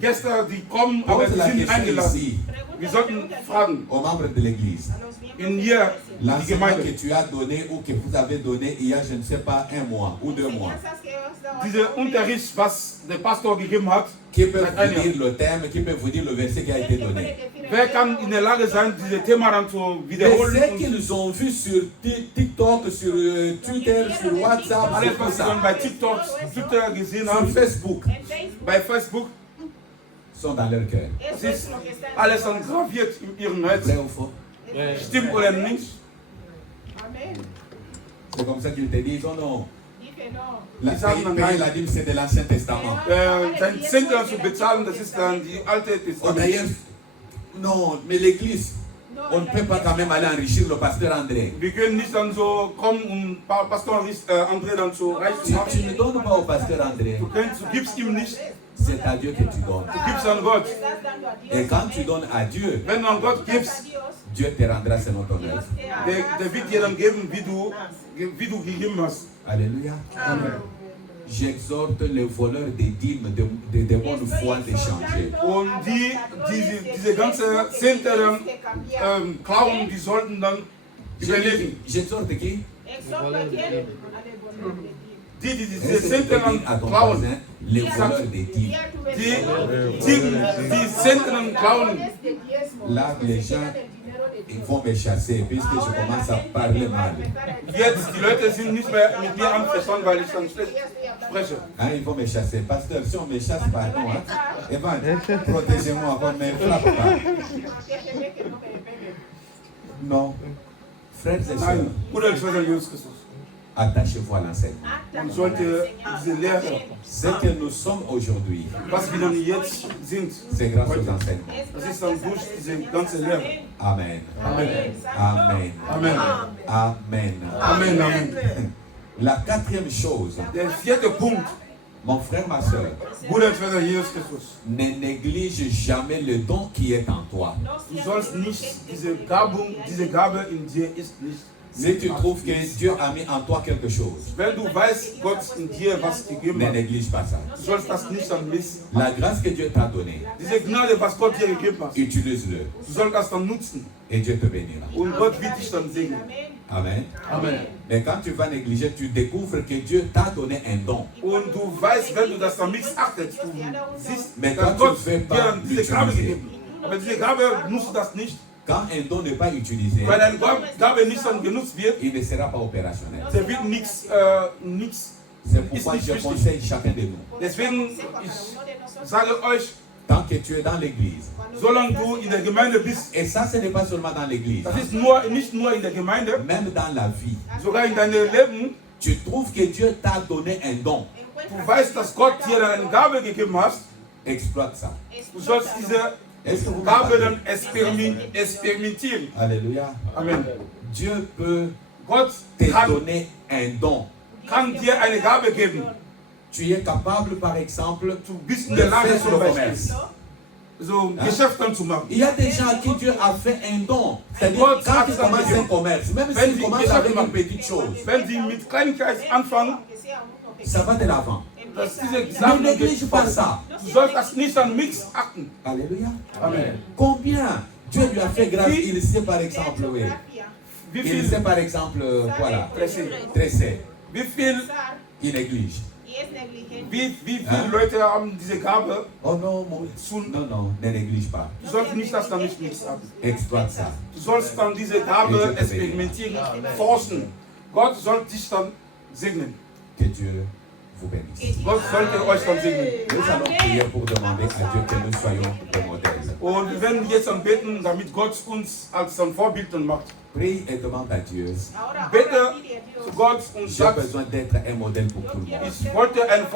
Gäste, die kommen, aber Pose die la sind question eingeladen. ici Wir sollten fragen, aux membres de l'église. in hier die L'enseignement que Gemeinde, tu as donné ou que vous avez donné il y a, je ne sais pas, 1 mois ou 2 mois, dieser Unterricht, was der Pastor gegeben hat, qui peut seit einem vous Jahr. dire le thème, qui peut vous dire le verset qui a été donné. Wer kann in der Lage sein, dieses Thema dann zu Mais wiederholen? ce Und qu'ils ont vu sur TikTok, sur Twitter, sur WhatsApp, alles, sur tout was sie ça, dann bei TikTok, Twitter gesehen sur haben, Facebook, bei Facebook, sont dans leur cœur. das ist alles dann graviert in ihrem Herz. Vrai ou faux? Stimmt oder nicht? C'est comme ça qu'ils te disent, oh non, la, Die sagen dann payer nein. la dîme c'est de l'Ancien Testament. Sein Zehntel zu bezahlen, das ist dann die alte Oh, d'ailleurs, Testament. non, mais l'église, on ne peut pas quand même aller enrichir le pasteur André. Wir können nicht dann so kommen und Pastor André dann so reich Tu machen. ne donnes pas au pasteur André, Du gibst ihm nicht, c'est à Dieu que tu donnes. du gibst an Gott. Et quand tu donnes à Dieu, Wenn du an Gott gibst, Dieu te rendra selon ton œuvre. der wird dir dann geben, wie du gegeben hast. Alléluia. J'exhorte les voleurs des dîmes de bonne foi de changer. Und diese ganze Zehntel klauen, die sollten dann überlegen. J'exhorte qui? Die Est-ce diese que tu peux Zehntel dire à ton klauen, voisin, les voleurs des dîmes? die Zehntel klauen, Là, les gens, ils vont me chasser puisque je commence à parler mal. jetzt die Leute sind nicht mehr mit mir einverstanden, weil ich dann schlecht spreche. Hein, ils vont me chasser. Pasteur, si on me chasse, pardon. Hein? Evan, protégez-moi, on ne me frappe pas. Non. Frères et sœurs, Nein, Bruder und Schwester Jesus Christus. attachez-vous à l'enseignement. Man sollte diese Lehre, Ce que nous sommes aujourd'hui, was wir dann jetzt sind, c'est grâce aux enseignements. das ist dann durch diese ganze Lehre. Amen. Amen. Amen. Amen. Amen. Amen, Amen. La quatrième chose, Der vierte Punkt, mon frère, ma soeur, Bruder und Schwester Jesus Christus. ne néglige jamais le don qui est en toi. Du sollst nicht, diese Gabe in dir ist nicht. Si tu trouves que Dieu a mis en toi quelque chose, Wenn du weißt, Gott in dir was gegeben ne hat, néglige pas ça. du sollst das nicht dann missen. La grâce que Dieu t'a donnée, Diese Gnade, was Gott dir gegeben hat, utilise-le du sollst das dann nutzen. et Dieu te bénira. Und Gott wird dich dann segnen. Amen. Amen. Mais quand tu vas négliger, tu découvres que Dieu t'a donné un don. Und du weißt, wenn du das dann missachtest, du siehst, Mais dass quand Gott tu ne fais dir pas dann diese Gabe l'utiliser, gegeben. Aber diese Gabe nutzt du das nicht. quand un don n'est pas utilisé, Weil deine Gabe nicht dann genutzt wird, il ne sera pas opérationnel. der wird nichts, C'est pourquoi nicht je wichtig. conseille chacun de nous. Deswegen, ich sage euch, Tant que tu es dans l'église, solange du in der Gemeinde bist, et ça ce n'est pas seulement dans l'église, das ist nicht nur in der Gemeinde, même dans la vie, sogar in deinem Leben, tu trouves que Dieu t'a donné un don, du weißt, dass Gott dir eine Gabe gegeben hat, exploite ça. du sollst diese Est-ce que vous Gabe m'entendez? dann experimentieren. Alléluia. Amen. Dieu peut Gott te kann donner un don. dir eine Gabe geben. Tu es capable, par exemple, Du bist in de der Lage, faire zum le Beispiel, commerce. so Geschäfte zu machen. Il y a des gens à qui Dieu a fait un don. C'est-à-dire, Gott quand hat ils es commencent gegeben. un commerce, même Wenn s'ils sie commencent Geschäfte avec machen. une petite chose, Wenn sie mit Kleinigkeit anfangen, ça va de l'avant. dass diese Ne Sachen néglige pas ça. du sollst das nicht an nichts achten. Alléluia. Amen. Combien Dieu lui a fait grâce, il sait par exemple, oui. Wie Il viel, sait par exemple, voilà, Presse, tresser. wie viel, Il néglige. wie viele Leute haben diese Gabe? Oh non, non, non, ne néglige pas. Du sollst nicht das dann nicht nichts achten. Exploite ça. Du sollst dann diese Gabe experimentieren, forschen. Gott soll dich dann segnen. Que Dieu vous bénisse. Gott sollte euch dann segnen. Nous allons prier pour demander à Dieu que nous soyons des modèles. Und wir werden jetzt dann beten, damit Gott uns als ein Vorbild dann macht. Prie et demande à Dieu. Bete zu Gott und J'ai sag, besoin d'être un modèle pour tout le monde. ich wollte ein Vorbild